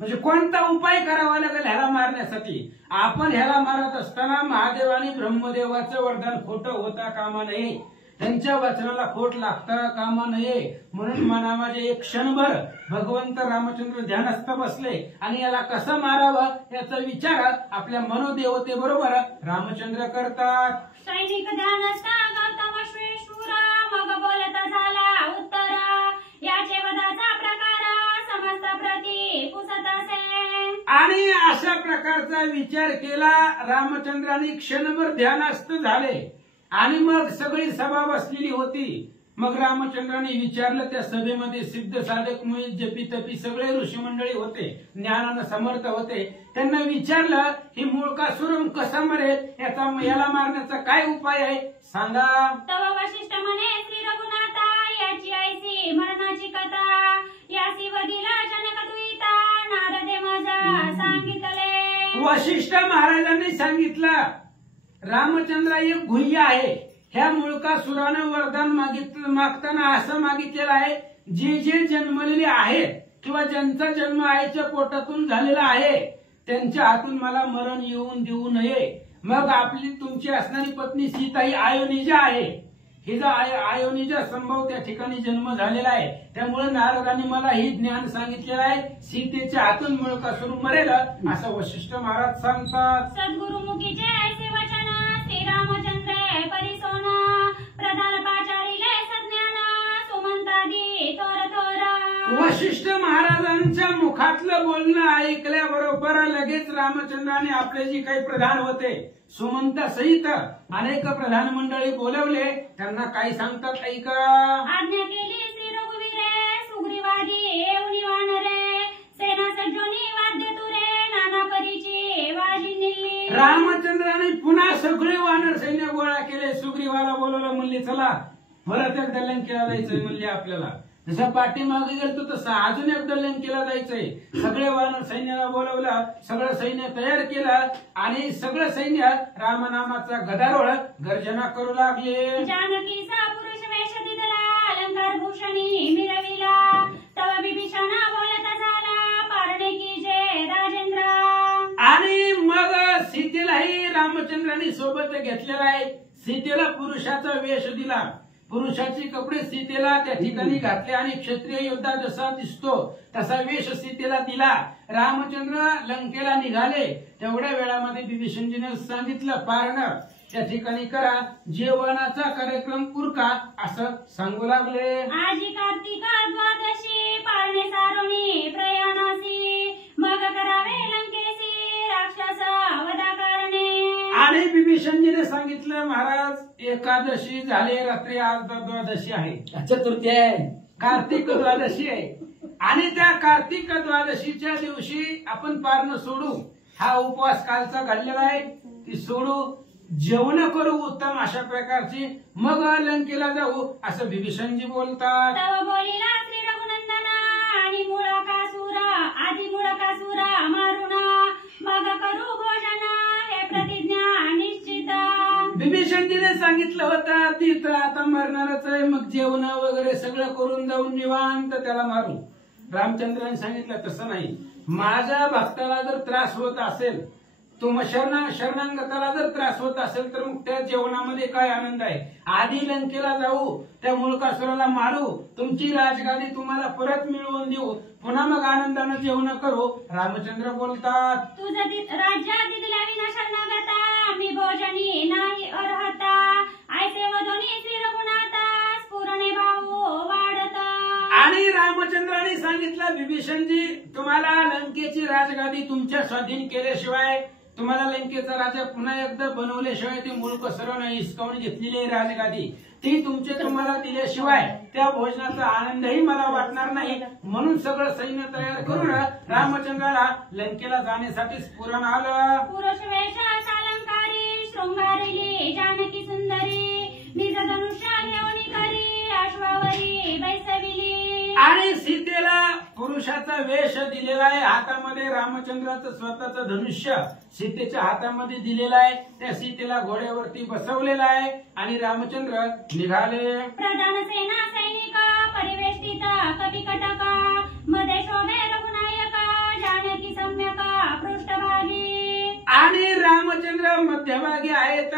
म्हणजे कोणता उपाय करावा लागेल ह्याला मारण्यासाठी. आपण ह्याला मारत असताना महादेव आणि ब्रह्मदेवाचं वरदान खोटं होता कामा नये. त्यांच्या वचनाला खोट लागता कामा नये म्हणून मनामध्ये एक क्षणभर भगवंत रामचंद्र ध्यानस्थ बसले आणि याला कसं मारावं याचा विचार आपल्या मनोदेवते बरोबर रामचंद्र करतात. सैनिक ध्यानस्था गौतम श्वेशूरा मग बोलता झाला उत्तरा याचे वदाचा प्रकार समस्त प्रती पुसत असे. आणि अशा प्रकारचा विचार केला. रामचंद्राने क्षणभर ध्यानस्थ झाले आणि मग सगळी सभा बसलेली होती. मग रामचंद्राने विचारलं, त्या सभेमध्ये सिद्ध साधक मुळे जपी तपी सगळे ऋषी मंडळी होते, ज्ञानानं समर्थ होते. त्यांना विचारलं, ही मूळकासुर कसा मरेल, याला मारण्याचा काय उपाय आहे सांगा. तव वशिष्ठ म्हणे श्री रघुनाथा याची ऐसी मरणाची कथा यासी वदिला जनक दुईता नारदे माझा सांगितले. वशिष्ठ महाराजांनी सांगितलं, रामचंद्र एक गुह्य आहे. ह्या मुळकासुरानं वरदान मागताना असं मागितलेलं आहे, जे जे जन्मलेले आहेत किंवा ज्यांचा जन्म आईच्या पोटातून झालेला आहे त्यांच्या हातून मला मरण येऊन देऊ नये. मग आपली तुमची असणारी पत्नी सीता ही आयोनिजा आहे. हिचा आयोनिजा संभव त्या ठिकाणी जन्म झालेला आहे. त्यामुळे नारदांनी मला ही ज्ञान सांगितलेलं आहे, सीतेच्या हातून मुळकासुर मरेल असं वशिष्ठ महाराज सांगतात. सद्गुरुमुखीचे ऐसे वचन श्री रामचंद्र परिसोना प्रधान पाचारिले सज्ञान सुमंतादी थोर थोर. वशिष्ठ महाराजांच्या मुखातलं बोलणं ऐकल्याबरोबर लगेच रामचंद्राने आपले जे काही प्रधान होते सुमंत सहित अनेक प्रधान मंडळी बोलवले. त्यांना काय सांगतात ऐका. आज्ञा केली श्री रघुवीरे सुग्रीवादी येऊनी वानरे सेना सज्जोनी वाद्य तुरे नाना परीची वाजी निल्ली. रामचंद्राने पुन्हा सगळे वानर सैन्य गोळा केले. सुग्रीवाला बोलवलं, म्हणले चला परत एकदा लंकेला जायचंय. म्हणले आपल्याला जसं पाठीमागे गेलतो तसं अजून एकदा लंकेला जायचंय. सगळे वानर सैन्याला बोलवलं, सगळं सैन्य तयार केलं आणि सगळं सैन्य रामनामाचा गदारोळ गर्जना करू लागले. जानकीचा पुरुष वेश दिदला अलंकार भूषणी मिरविला तव बिभीषणा बोलता झाला पारणे की जय राजेंद्र. आणि मग सीतेलाही रामचंद्रांनी सोबत घेतलेला आहे. सीतेला पुरुषाचा वेश दिला, पुरुषाचे कपडे सीतेला त्या ठिकाणी घातले आणि क्षत्रिय योद्धा जसा दिसतो तसा वेश सीतेला दिला. रामचंद्र लंकेला निघाले. तेवढ्या वेळामध्ये बिभीषणजीने सांगितलं, पारणं त्या ठिकाणी करा, जेवणाचा कार्यक्रम उरका असं सांगू लागले. आजी कार्तिका द्वादशी पारणे सारुणी प्रयाणासी मग करावे लंकेसी राक्षस वधा करणे. आणि बिभीषणजीने सांगितलं, महाराज एकादशी झाले, रात्री आज द्वादशी आहे, चतुर्थी आहे, कार्तिक द्वादशी आहे. आणि त्या कार्तिक द्वादशीच्या दिवशी आपण पारणं सोडू. हा उपवास कालचा घडलेला आहे, ती सोडू, जेवण करू उत्तम अशा प्रकारची, मग लंकेला जाऊ असं बिभीषणजी बोलतात. तव बोलिला श्री रघुनंदना आणि मुळकासुरा आधी मुळकासुरा मारुणा मग करू भोजन हे प्रतिज्ञा निश्चित. बिभीषणजीने सांगितलं होतं ती तर आता मरणारच आहे, मग जेवण वगैरे सगळं करून जाऊन निवांत त्याला मारू. रामचंद्राने सांगितलं तसं नाही, माझ्या भक्ताला जर त्रास होत असेल, शरणांगताला जर त्रास होत असेल तर मग त्या जेवणामध्ये काय आनंद आहे. आधी लंकेला जाऊ, त्या मुळकासुराला मारू, तुमची राजगादी तुम्हाला परत मिळवून देऊ, पुन्हा मग आनंदानं जेवण करू. रामचंद्र बोलतात, तुझं राज्य दिल्या विना शरणागता मी भोजनी नाही अर्हता ऐसे वधोनी श्री रघुनाथा स्फुरणे भाऊ वाढता. आणि रामचंद्राने सांगितलं, बिभीषणजी तुम्हाला लंकेची राजगादी तुमच्या स्वाधीन केल्याशिवाय, तुम्हाला लंकेचा राजा पुन्हा एकदा बनवल्याशिवाय ती मुळकासुराने हिसकावून घेतलेली राजगादी ती तुम्हाला दिल्याशिवाय त्या भोजनाचा आनंदही मला वाटणार नाही. म्हणून सगळं सैन्य तयार करून रामचंद्राला लंकेला जाण्यासाठी स्फुरण आलं. पुरुष वेश अलंकारी शृंगारिली जानकी सुंदरी निज धनुष्य घेऊन करी अश्वावरी बैसविली. आणि सीतेला पुरुषाचा वेश दिलेला आहे, हातामध्ये रामचंद्राचं स्वतःचं धनुष्य सीतेच्या हातामध्ये दिलेलं आहे. त्या सीतेला घोड्यावरती बसवलेला आहे आणि रामचंद्र निघाले. प्रधान सेना सैनिक परिवेष्टित कपिकटका मध्ये शोभे रघुनायका जानकी सम्यक पृष्ठभागी. आणि रामचंद्र मध्यभागी आहेत.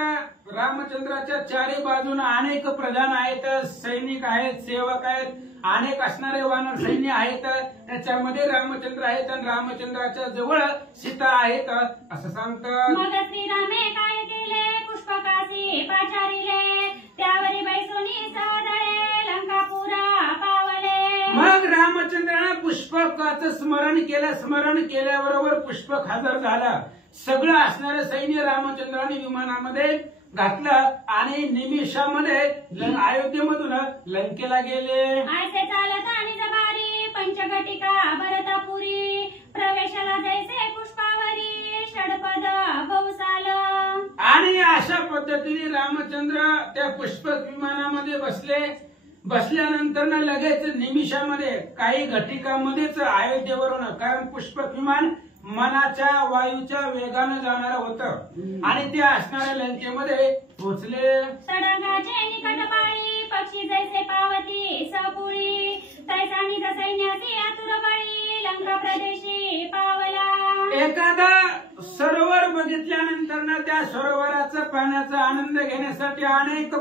रामचंद्राच्या चारी बाजूने अनेक प्रधान आहेत, सैनिक आहेत, सेवक आहेत, अनेक असणारे वानर सैन्य आहेत. त्याच्यामध्ये रामचंद्र आहेत आणि रामचंद्राच्या जवळ सीता आहेत असं सांगतात. मग श्रीरामे काय केले पुष्पकाशी पाचारिले त्यावरी बैसोनी सहदळे लंकापुरा पावले. मग रामचंद्रानं पुष्पकाचं स्मरण केलं. स्मरण केल्याबरोबर पुष्पक हजर झाला. सगळं असणारं सैन्य रामचंद्राने विमानामध्ये घातलं आणि निमिषामध्ये अयोध्येमधून लंकेला गेले. आयसे चालत आणि जबारी पंचघटिका भरतपुरी प्रवेशाला जैसे पुष्पावरी षडपद गौसाल. आणि अशा पद्धतीने रामचंद्र त्या पुष्पक विमानामध्ये बसले. बसल्यानंतर लगेच निमिषामध्ये काही घटिकामध्येच अयोध्येवरून, कारण पुष्पक विमान मनाच्या वायूच्या वेगानं जाणारं होतं आणि ते असणाऱ्या लंकेमध्ये पोचले. तडंगाचे निकटपाळी पक्षी जैसे पावती सपुळी तैसा निज सैन्याची आतुर बळी लंका प्रदेशी पावला. एखादा सरोवर बघितल्यानंतर त्या सरोवराचा पाण्याचा आनंद घेण्यासाठी अनेक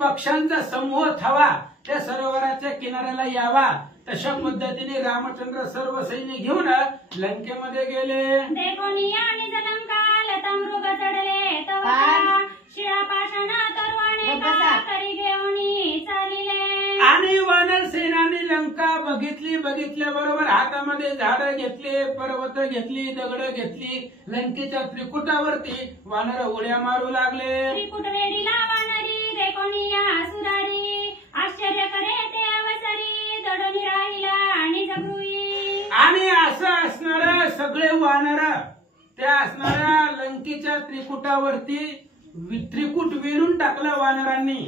पक्ष्यांचा समूह थवा त्या सरोवराच्या किनाऱ्याला यावा. तशा पद्धतीने रामचंद्र सर्व सैन्य घेऊन लंकेमध्ये गेले. देवोनिया निज लंका लता मृग चढले तवा शिळा पाषाण तरुवाणे का करी घेऊनी चालिले. आणि वानर सेनाने लंका बघितल्याबरोबर हातामध्ये झाडं घेतले, पर्वत घेतली, दगड घेतली. लंकेच्या त्रिकुटावरती वानर उड्या मारू लागले. त्रिकुट वेडीला वानरी देवोनिया सुरारी आश्चर्य करे ते अवसरी दडोनी राहिला आणि जगुई. आणि असं असणारं सगळे वानर त्या असणाऱ्या लंकेच्या त्रिकुटावरती त्रिकुट विणून टाकलं वानरांनी.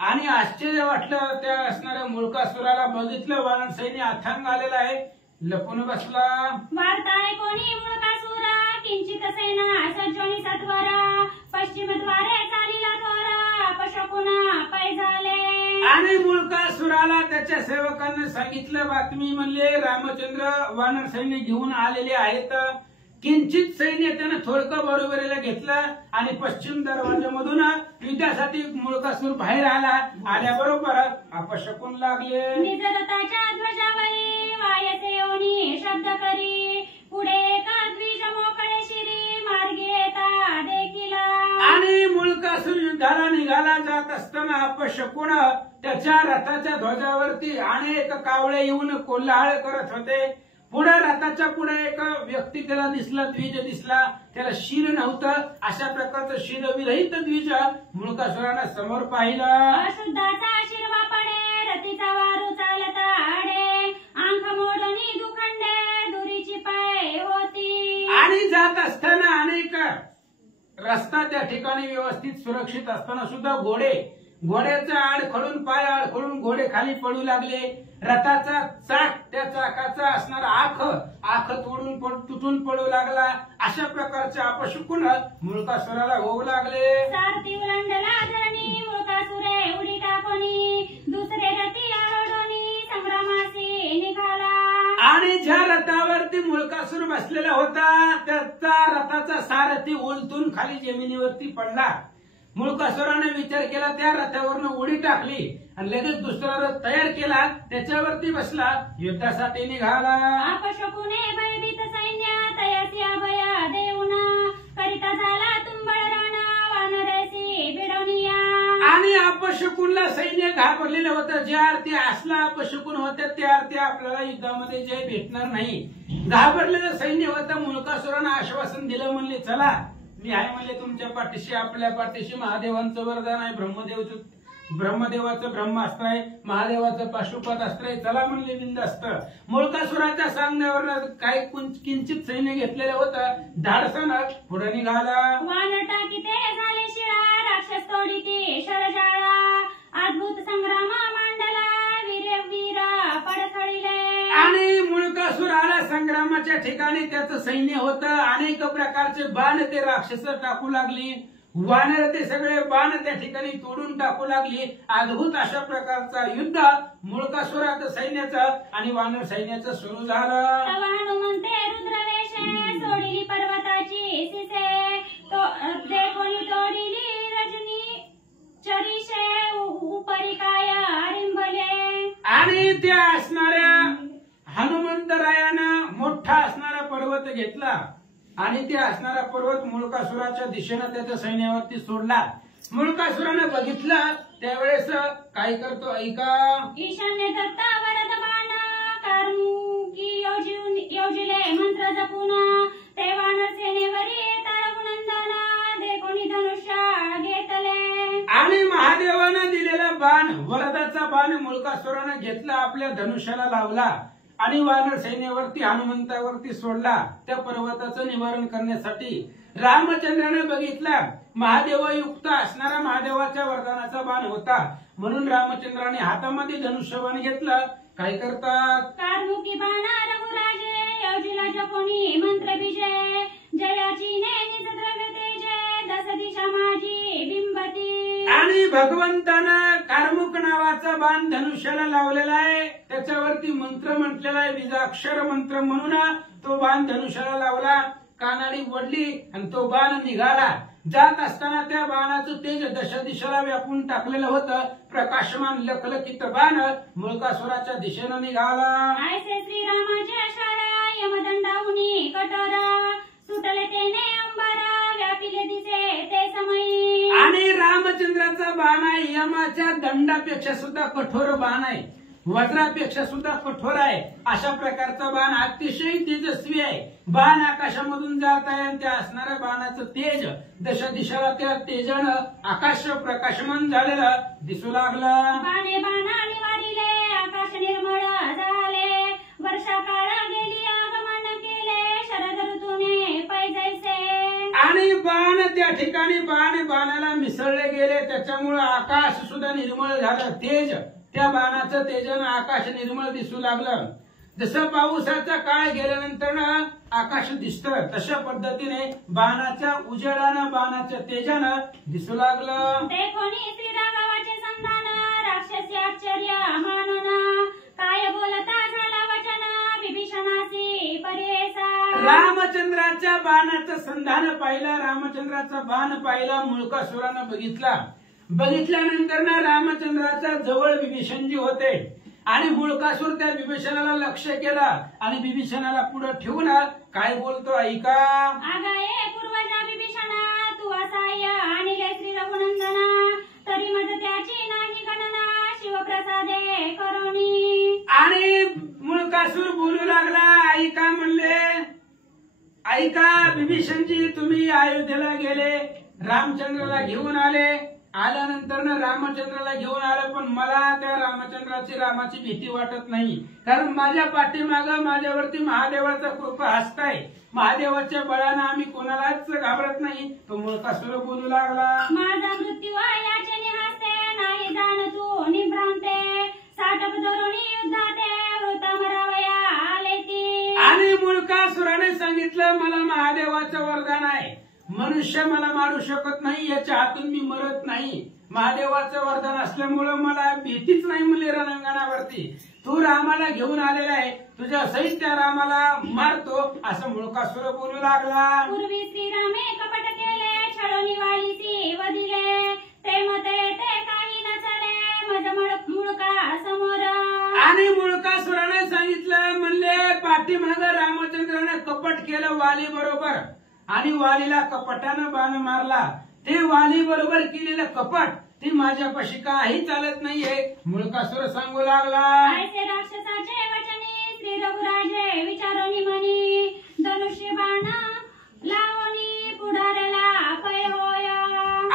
आणि आश्चर्य वाटलं त्या असणाऱ्या मुळकासुराला. बघितलं वानर सैन्य अथांग आलेला आहे, लपून बसला. वार्ताय कोणी मुळकासुरा किंचित सेना सज्जोनी सत्वरा पश्चिमद्वारे चालिला त्वरा पशकुना पै झाले. आणि मुळकासुराला त्याच्या सेवकांना सांगितलं बातमी, म्हणले रामचंद्र वानर सैन्य घेऊन आलेले आहेत. किंचित सैन्य त्यानं थोडकं बरोबरीला घेतलं आणि पश्चिम दरवाजामधून युद्धासाठी मुळकासूर बाहेर आला. आल्याबरोबर अपशकून लागले. निजरताच्या ध्वजावरी वायसे ओनी शब्द करी पुढे एक द्विज मोकळे शिरी मार्गी येता देखिला. आणि मुळकासूर युद्धाला निघाला जात असताना अपशकून त्याच्या रथाच्या ध्वजावरती अनेक कावळे येऊन कोल्हाळ करत होते. पुढे रथाच्या पुढे एक व्यक्ती त्याला दिसला, द्विज दिसला. त्याला शिर नव्हतं. अशा प्रकारचं शिरविरहित द्विज मुळकासुरानं समोर पाहिलं. अशुद्धाचा शिरवा पडे रतीचा वारू चालता आडे आंख मोडणी दुखंडे दुरीची पाय होती. आणि जात असताना अनेक रस्ता त्या ठिकाणी व्यवस्थित सुरक्षित असताना सुद्धा घोड्याचा आड खडून पाय आड खडून घोडे खाली पडू लागले. रथाचा चाक त्या चाकाचा असणारा आख तुटून पडू लागला. अशा प्रकारच्या अपशकुन मुळकासुराला होऊ लागले. सारथी उलंडला धरणी मुळकासुरे उडी टाकूनी दुसरे रथी आरोडोनी संग्रामासी निघाला. आणि ज्या रथावरती मुळकासूर बसलेला होता त्याचा रथाचा सारथी उलटून खाली जमिनीवरती पडला. मुळकासुराने विचार केला, त्या रथावरनं उडी टाकली आणि लगेच दुसरा रथ तयार केला, त्याच्यावरती बसला, युद्धासाठी निघाला. अपशकुने भयभीत सैन्य तयासी अभया देऊना करिता झाला तुंबळ राणा वानरेसी बिडवनिया. आणि अपशकुनला सैन्य घाबरलेलं होतं. ज्या अर्थी असला अपशकुन होत्या त्या अर्थी आपल्याला युद्धामध्ये जय भेटणार नाही. घाबरलेलं सैन्य होतं. मुळकासुरानं आश्वासन दिलं, म्हणले चला मी आहे, म्हणले तुमच्या पाठीशी, आपल्या पाठीशी महादेवांचं वरदान आहे, ब्रह्मदेवाचं ब्रह्मास्त्र आहे, महादेवाचं पाशुपतास्त्र आहे, चला म्हणले बिनधास्त. मुळकासुराच्या सांगण्यावर काही किंचित सैन्य घेतलेलं होतं. धाडसानं पुढे निघाला. वानर टाकीते झाले शिळा राक्षस तोडीती शरजाळा अद्भुत संग्राम मांडला वीरा पडखळीले. आणि मुळकासूर आला संग्रामाच्या ठिकाणी. त्याचं सैन्य होतं. अनेक प्रकारचे बाण ते राक्षस टाकू लागली. वानर ते सगळे बाण त्या ठिकाणी तोडून टाकू लागली. अद्भुत अशा प्रकारचा युद्ध मुळकासुराचं सैन्याचं आणि वानर सैन्याचं सुरू झालं. तवा हनुमंते रुद्रवेशे सोडली पर्वताची चरिशे उपरी काय रिंबले. आणि त्या असणाऱ्या हनुमंतरायानं मोठा असणारा पर्वत घेतला आणि ते असणारा पर्वत मुळकासुराच्या दिशेनं त्याच्या सैन्यावरती सोडला. मुळकासुरानं बघितलं त्यावेळेस काय करतो ऐका. ईशान्य दत्ता वरद बाण कार्मुकी योजिले मंत्र जपून ते वानर सेनेवरी तारगुनंदना देखोनी धनुष्य घेतले. आणि महादेवानं दिलेला बाण वरदाचा बाण मुळकासुरानं घेतला आपल्या धनुष्याला लावला आणि वानर सैन्यावरती हनुमंतावरती सोडला त्या पर्वताचं निवारण करण्यासाठी. रामचंद्राने बघितला महादेवयुक्त असणारा महादेवाच्या वरदानाचा बाण होता म्हणून रामचंद्राने हातामध्ये धनुष्यबाण घेतलं. काय करतात. कार्मुकी बाण रघुराजे योजिला जपोनी मंत्र बीजे जयाची नेनी द्रव्य तेजे दस दिशा माझी बिंबती. आणि भगवंतानं कार्मुक नावाचा बाण धनुष्याला लावलेला आहे त्याच्यावरती मंत्र म्हटलेला आहे बीजाक्षर मंत्र म्हणून तो बाण धनुष्याला लावला. कानाडी वडली आणि तो बाण निघाला. जात असताना त्या बाणाचं तेज दश दिशेला व्यापून टाकलेलं होतं. प्रकाशमान लखलखित बाण मुळकासुराच्या दिशेनं निघाला. ऐसे श्रीरामाच्या शाळा यमदंडाहुनी कठोरा सुटले तेने अंबरा व्यापिले दिसे ते समयी. आणि रामचंद्राचा बाण आहे यमाच्या दंडापेक्षा सुद्धा कठोर बाण आहे वज्रापेक्षा सुद्धा कठोर आहे. अशा प्रकारचा बाण अतिशय तेजस्वी आहे. बाण आकाशामधून जात आहे आणि त्या असणाऱ्या बाणाचं तेज दश दिशेला त्या तेजानं आकाश प्रकाशमान झालेलं दिसू लागलं. बाणे बाणाने वाढिले आकाश निर्मळ झाले वर्षा काळ गेली आगमन केले शरद ऋतूने पैजायचे. आणि बाण त्या ठिकाणी बाणाला मिसळले गेले त्याच्यामुळे आकाश सुद्धा निर्मळ झालं. तेज त्या बाणाचं तेजानं आकाश निर्मळ दिसू लागलं. जसं पावसाचा काळ गेल्यानंतर आकाश दिसतं तशा पद्धतीने बाणाच्या उजेडानं बाणाच्या तेजानं दिसू लागलं. देखोनी श्रीरामाचे संधान राक्षसी आश्चर्य मानना काय बोलता झाला वचन विभीषणासी परेसा. रामचंद्राच्या बाणाचं संधान पाहिलं रामचंद्राचा बाण पाहिला मुळकासुरानं बघितल्यानंतर रामचंद्राच्या जवळ विभीषणजी होते आणि मुळकासूर त्या विभीषणाला लक्ष केलं आणि विभीषणाला पुढे ठेवून काय बोलतो ऐका. आगाये पूर्वजा विभीषणा तू असाय आणिले श्री रघुनंदना तरी मज त्याची नाही गणना शिवप्रसादे करोनी. आणि मुळकासूर बोलू लागला ऐका म्हणले ऐका विभीषणजी तुम्ही अयोध्येला गेले रामचंद्राला घेऊन आल्यानंतर रामचंद्राला घेऊन आलं पण मला त्या रामाची भीती वाटत नाही कारण माझ्या पाठीमागं माझ्यावरती महादेवाचा कृपा हस्त आहे. महादेवाच्या बळानं आम्ही कोणालाच घाबरत नाही. तो मुळकासूर बोलू लागला माझा मृत्यू याचे निहासे नाही जाण तू निभ्रांते साठप धरुणी युद्धाते वृत मरावया आले ती. आणि मुळकासुराने सांगितलं मला महादेवाचं वरदान आहे मनुष्य मला मारू शकत नाही याच्या हातून मी मरत नाही. महादेवाचं वरदान असल्यामुळं मला भीतीच नाही मुले रणांगणावरती. तू रामाला घेऊन आलेला आहे तुझ्या सहित त्या रामाला मारतो असं मुळकासूर बोलू लागला. पूर्वी श्रीरामे कपट केले छळोनी वालीसी वदिले ते मते ते काही न चले मज मुळका समोर. आणि मुळकासुराने सांगितलं म्हणले पाठीमाग रामचंद्राने कपट केलं वाली बरोबर आणि वालीला कपटानं बाण मारला. ते वाली बरोबर केलेलं कपट ती माझ्यापाशी काही चालत नाहीये मुळकासूर सांगू लागला. ऐसे राक्षसाचे वचनी श्री रघुराजे विचारोनी मनी धनुष्य बाण लावणी पुढारला पै होय.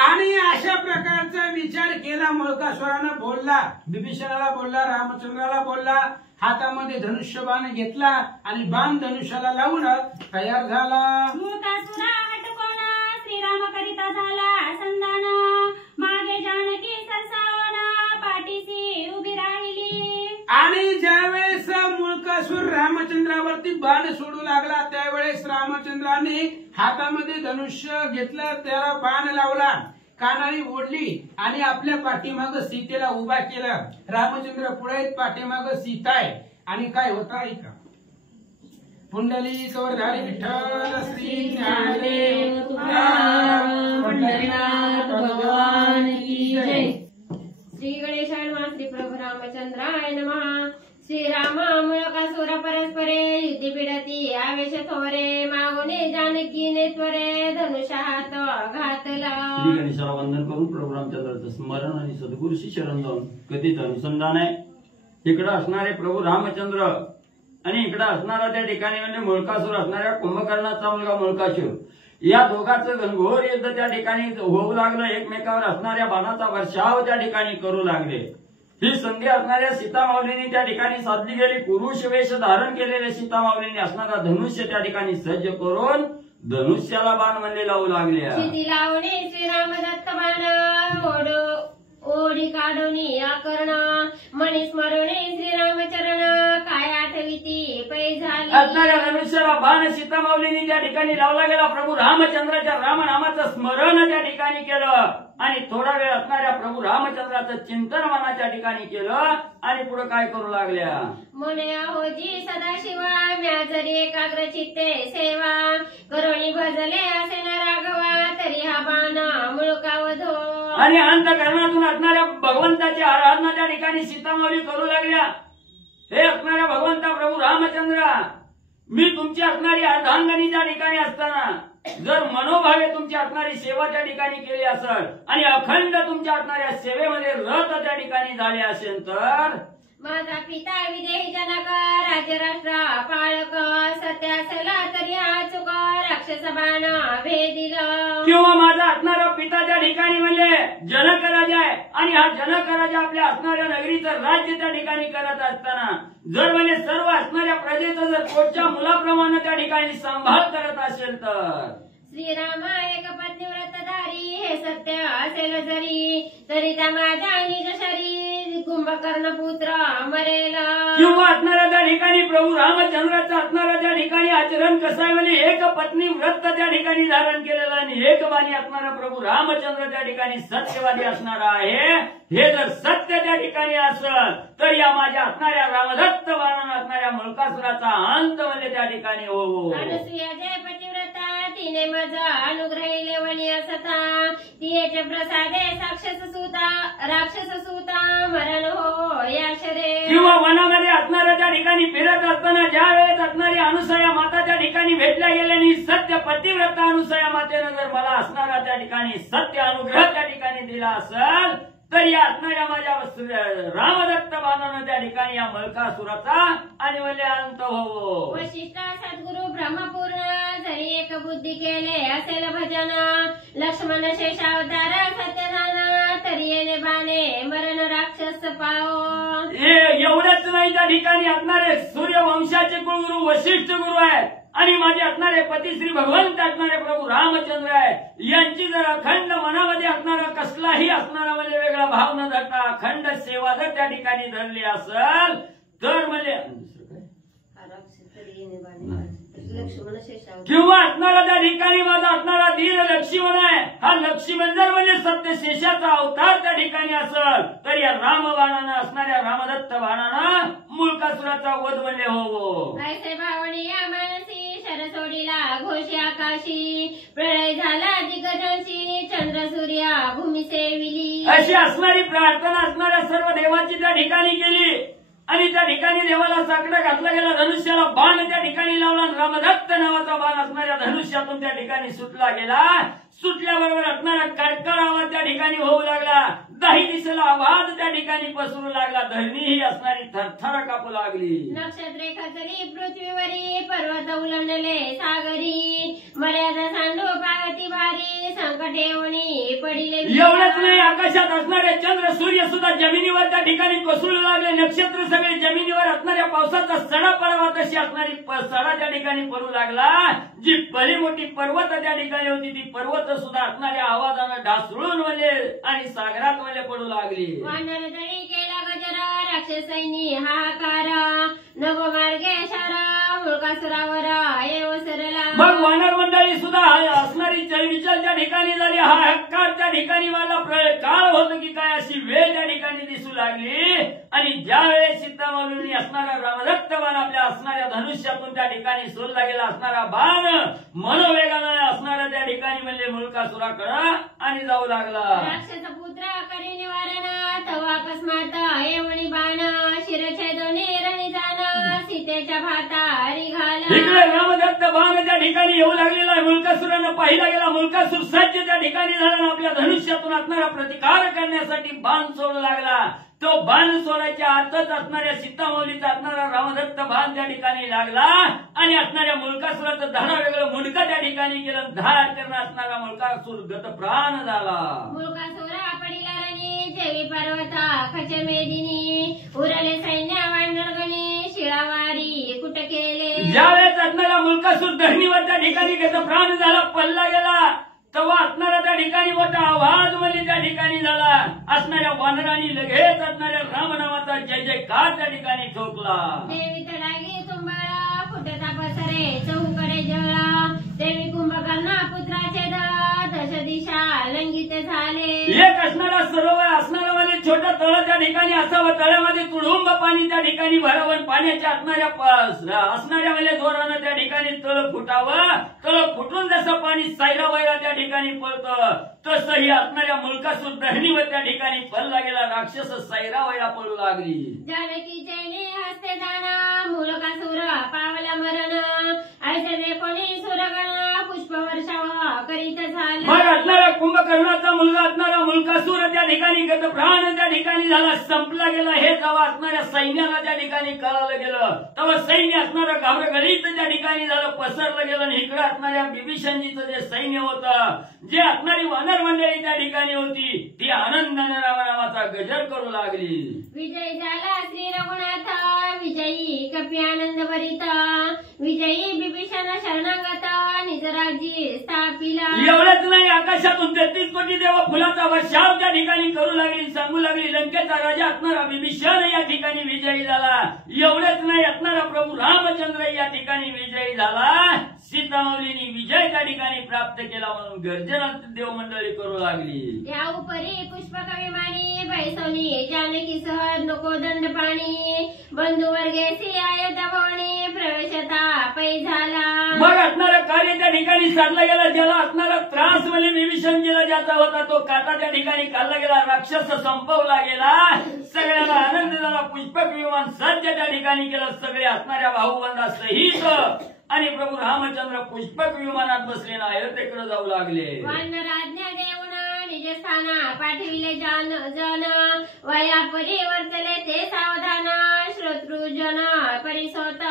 आणि अशा प्रकारचा विचार केला मुळकासुरानं बोलला विभीषणाला बोलला रामचंद्राला बोलला हातामध्ये धनुष्यबाण घेतला आणि बाण धनुष्याला लावून तयार झाला. मुळकासुरा हटकोण श्रीराम करिता झाला संधान मागे जानकी सरसावण पाठीसी उभी राहिली. आणि ज्यावेळेस मुळकासूर रामचंद्रावरती बाण सोडू लागला त्यावेळेस रामचंद्राने हातामध्ये धनुष्य घेतलं त्याला बाण लावला कानाळी ओढली आणि आपल्या पाठीमाग सीतेला उभा केलं. रामचंद्र पुढे पाठीमाग सीता आहे आणि काय होता ऐका. पुंडलिक वरधारी विठ्ठल श्री ज्ञानदेव तुकाराम पंढरीनाथ भगवान की जय. श्री गणेशाय नमः. श्री प्रभु रामचंद्राय नमः. श्रीराम मुळकासुर परस्परे युद्धि पीडती आवेश थोरे मागोने जानकी ने त्वरे धनुष्यात घातला. श्री गणेशाला वंदन करून प्रभू रामचंद्राचं स्मरण आणि सद्गुरूशी शरण जाऊन कधीच अनुसंधान आहे. इकडे असणारे प्रभू रामचंद्र आणि इकडे असणारा त्या ठिकाणी म्हणजे मुळकासूर असणाऱ्या कुंभकर्णाचा मुलगा मुळकासूर या दोघांचं घनघोर युद्ध त्या ठिकाणी होऊ लागलं. एकमेकावर असणाऱ्या बाणाचा वर्षाव त्या ठिकाणी करू लागले. ही संधी असणाऱ्या सीतामाऊलींनी त्या ठिकाणी साधली गेली. पुरुष वेश धारण केलेल्या सीतामाऊलींनी असणारा धनुष्य त्या ठिकाणी सज्ज करून धनुष्याला बाण म्हणले लावू लागले. शिती लावणे श्रीराम दत्त बाण ओढी काढोनी आकर्ण मणी स्मरणे श्रीरामचरण काय आठविती पै झाली. असणाऱ्या धनुष्याला बाण सीतामाऊलींनी त्या ठिकाणी लावला गेला. प्रभू रामचंद्राच्या रामनामाचं स्मरण त्या ठिकाणी केलं आणि थोडा वेळ असणाऱ्या प्रभू रामचंद्राचं चिंतन मनाच्या ठिकाणी केलं आणि पुढे काय करू लागल्या. म्हणे अहोजी सदाशिवा म्या जरी एकाग्र चित्ते सेवा करोणी भजले असे न राघवा तरी हा बाण मुळकावधो. आणि अंतःकरणातून असणाऱ्या भगवंताची आराधना त्या ठिकाणी सीतामाऊली करू लागल्या. हे असणाऱ्या भगवंता प्रभू रामचंद्रा मी तुमची असणारी अर्धांगणी त्या ठिकाणी असताना जर मनोभावे तुमची असणारी सेवा त्या ठिकाणी केली असेल आणि अखंड तुमच्या असणाऱ्या सेवेमध्ये रत त्या ठिकाणी झाले असेल तर माझा पिता विदेही जनक राज्य राष्ट्र पाळक सत्य असला तरी हा चुक राक्षस बाण भेदिलं. किंवा माझा असणारा पिता त्या ठिकाणी म्हणजे जनक राजा आहे आणि हा जनक राजा आपल्या असणाऱ्या नगरीचं राज्य त्या ठिकाणी करत असताना जर म्हणजे सर्व असणाऱ्या प्रजेचं जर पोटच्या मुलाप्रमाणे त्या ठिकाणी सांभाळ करत असेल तर श्रीराम एक पत्नी व्रतधारी हे सत्य असेल जरी तरी त्या माझ्या निज शरीर कुंभकर्ण पुत्र मरेल. किंवा असणाऱ्या त्या ठिकाणी प्रभू रामचंद्राचं असणाऱ्या त्या ठिकाणी आचरण कसं आहे म्हणजे एक पत्नी व्रत त्या ठिकाणी धारण केलेलं आणि एक बाणी असणारा प्रभू रामचंद्र त्या ठिकाणी सत्यवादी असणारा आहे. हे जर सत्य त्या ठिकाणी असेल तर या माझ्या असणाऱ्या रामदत्त बाणानं असणाऱ्या मुळकासुराचा अंत म्हणजे त्या ठिकाणी हो. अनुसूया जय पतिव्रता तिने माझा अनुग्रही लेवणी असता तिचे प्रसादे राक्षस सुता मरण हो या शरे. किंवा वनामध्ये असणाऱ्या त्या ठिकाणी फिरत असताना ज्या वेळेस असणारी अनुसया माता त्या ठिकाणी भेटल्या गेल्याने सत्य पतिव्रता अनुसया मातेनं जर मला असणारा त्या ठिकाणी सत्य अनुग्रह त्या ठिकाणी दिला असेल तर या असणाऱ्या माझ्या रामदत्त बाणानं त्या ठिकाणी या मल्कासुराचा आणि म्हणजे अंत हो. वशिष्ठ सद्गुरु ब्रह्मपूर्ण जरी एक बुद्धी केले असेल भजन लक्ष्मण शेषावतार सत्यधान तरी येणे बाणे मरण राक्षस पाओ. एवढंच नाही त्या ठिकाणी असणारे सूर्यवंशाचे कुलगुरु वशिष्ठ गुरु आहेत आणि माझे असणारे पती श्री भगवंत असणारे प्रभू रामचंद्र आहे. यांची जर अखंड मनामध्ये असणारा कसलाही असणारा म्हणजे वेगळा भाव न धरता अखंड सेवा जर त्या ठिकाणी धरली असेल तर म्हणजे किंवा असणारा त्या ठिकाणी माझा असणारा धीर लक्ष्मण आहे. हा लक्ष्मण जर म्हणजे सत्य शेषाचा अवतार त्या ठिकाणी असेल तर या रामबाणानं असणाऱ्या रामदत्त बाणानं मुळकासुराचा वध म्हणजे हो. ऐसे भावणी या मानसी शरसोडीला घोषी आकाशी प्रलय झाला दिग्गजांशी चंद्र सूर्या भूमी सेविली. अशी असणारी प्रार्थना असणाऱ्या सर्व देवांची त्या ठिकाणी केली आणि त्या ठिकाणी देवाला साकडं घातलं गेलं. धनुष्याला बाण त्या ठिकाणी लावला. रामदत्त नावाचा बाण असणाऱ्या धनुष्यातून त्या ठिकाणी सुटला गेला. सुटल्याबरोबर असणारा कडकड आवाज त्या ठिकाणी होऊ लागला. दाही दिशेला आवाज त्या ठिकाणी पसरू लागला. धरणी ही असणारी थरथर कापू लागली. नक्षत्रे खचली पृथ्वीवरी पर्वत उलंडले सागरी मर्यादा सांडू पागती भारी संकट येऊनी पडिले. एवढंच नाही आकाशात असणारे चंद्र सूर्य सुद्धा जमिनीवर त्या ठिकाणी कोसळू लागले. नक्षत्र सगळे जमिनीवर असणाऱ्या पावसाचा सडा पडावा तशी असणारी सडा त्या ठिकाणी पडू लागला. जी भली मोठी पर्वत त्या ठिकाणी होती ती पर्वत सुद्धा असणाऱ्या आवाजानं ढासळून वळले आणि सागरात वळले पडू लागली. वानर दळी केला गजरा राक्षसैनी हाकार नभ मार्गे शरा मुळकासुरावर येव सरला. मग वानर मंडळी सुद्धा असणारी चलबिचल त्या ठिकाणी झाली. हा हक्कार त्या ठिकाणी मला काळ होत की काय अशी वेळ त्या ठिकाणी दिसू लागली आणि ज्या वेळेस सीतामाऊलींनी असणारा रामदत्त बाण आपल्या असणाऱ्या धनुष्यातून त्या ठिकाणी सोडला गेला असणारा बाण मनोवेगानं असणारा त्या ठिकाणी म्हणजे मुलकासुराकडं आणि जाऊ लागला. राक्षस पुत्र करी निवारण तवा अकस्मात येवणी बाण शिरछेदोनी रणी जाण सीतेच्या भातारी घाला. इकडे रामदत्त बाण त्या ठिकाणी येऊ लागलेला आहे. मुलकासुरानं पाहिला गेला. मुलकासुर सज्ज त्या ठिकाणी झाला. आपल्या धनुष्यातून असणारा प्रतिकार करण्यासाठी बाण सोडू लागला. तो बाण सोडायच्या आतच असणाऱ्या सीतामाऊलीचा असणारा रामदत्त बाण त्या ठिकाणी लागला आणि असणाऱ्या मुलकासुराचं धडा वेगळं मुंडका त्या ठिकाणी केलं. धाड करणार असणारा मुलकासुर गतप्राण झाला. मुलकासुरा पडिला रणी जेवी पर्वता खचे मेदिनी उरले सैन्य वांडरगणी शिळावारी कुठ केले. ज्यावेळेस असणारा मुलकासुर धरणीवर त्या ठिकाणी गतप्राण झाला, पडला गेला, तेव्हा असणारा त्या ठिकाणी मोठा आवाज म्हणजे त्या ठिकाणी झाला. असणाऱ्या वानरांनी लगेच असणाऱ्या रामनामाचा जय जयकार त्या ठिकाणी ठोकला. देवी तडागी तुंबाळा फुटता पसरे चौकडे जळा देवी कुंभकर्णा पुत्राचे दळा दश दिशा लंघित झाले. एक असणारा सरोवर असणारा म्हणजे छोटं तळ त्या ठिकाणी असावं. तळ्यामध्ये तुडुंब पाणी त्या ठिकाणी भरावं. पाण्याच्या असणाऱ्या म्हणजे जोरानं त्या ठिकाणी तळ फुटावं. तळ फुटून जसं पाणी सायरा वैरा त्या ठिकाणी पडतं तसंही असणाऱ्या मुलकासुर धरणीवर त्या ठिकाणी पडला गेला. राक्षस सायरा वैरा पडू लागली. जानकी जैने हस्ते जाणा मुलकासुर पावला मरण ऐसे कोणी सुरगण पुष्प वर्षावा करीत झाले. मग असणारा कुंभकर्णाचा मुलगा असणारा मुलकासुर त्या ठिकाणी गतप्राण त्या ठिकाणी झाला, संपला गेला. हे जेव्हा असणाऱ्या सैन्याला त्या ठिकाणी कळालं गेलं तेव्हा सैन्य असणारं घाबरगडीत त्या ठिकाणी झालं, पसरलं गेलं. आणि इकडे असणाऱ्या बिभीषणजीचं जे सैन्य होतं, जे असणारी वानर मंडळी त्या ठिकाणी होती, ती आनंदाने रामनामाचा गजर करू लागली. विजय झाला श्री रघुनाथ विजयी कपी आनंद भरित विजयी बिभीषण शरणागत निजराजी स्थापिला. एवढंच नाही, आकाशातून 33 कोटी देव फुलाचा वर्षाव त्या ठिकाणी करू लागली, सांगू लागली. लंकेचा राजा असणारा बिभीषण या ठिकाणी विजयी झाला. एवढेच नाही, असणारा प्रभू रामचंद्र या ठिकाणी विजयी झाला. सीतामाऊलींनी विजय त्या ठिकाणी प्राप्त केला म्हणून गर्जना देवमंडळी करू लागली. या उपरी पुष्पक विमानी बैसवली जानकी सहज नको दंड पाणी बंधू वर्गेसी आयत भवनी प्रवेशता पै झाला. मग असणारं कार्य त्या ठिकाणी साधलं गेलं. ज्याला असणारा त्रास म्हणजे बिभीषणजीला ज्याचा होता तो काटा त्या ठिकाणी काढला गेला. राक्षस संपवला गेला. सगळ्याला आनंद झाला. पुष्पक विमान सज्ज त्या ठिकाणी केलं. सगळे असणाऱ्या भाऊबंधा सहित आणि प्रभू रामचंद्र पुष्पक विमानात बसले ना अयोध्येकडे जाऊ लागले. वानराज्ञा देऊन निज स्थाना पाठविले जन वया परिवर्तले ते सावधान श्रोतृजन परिसोत.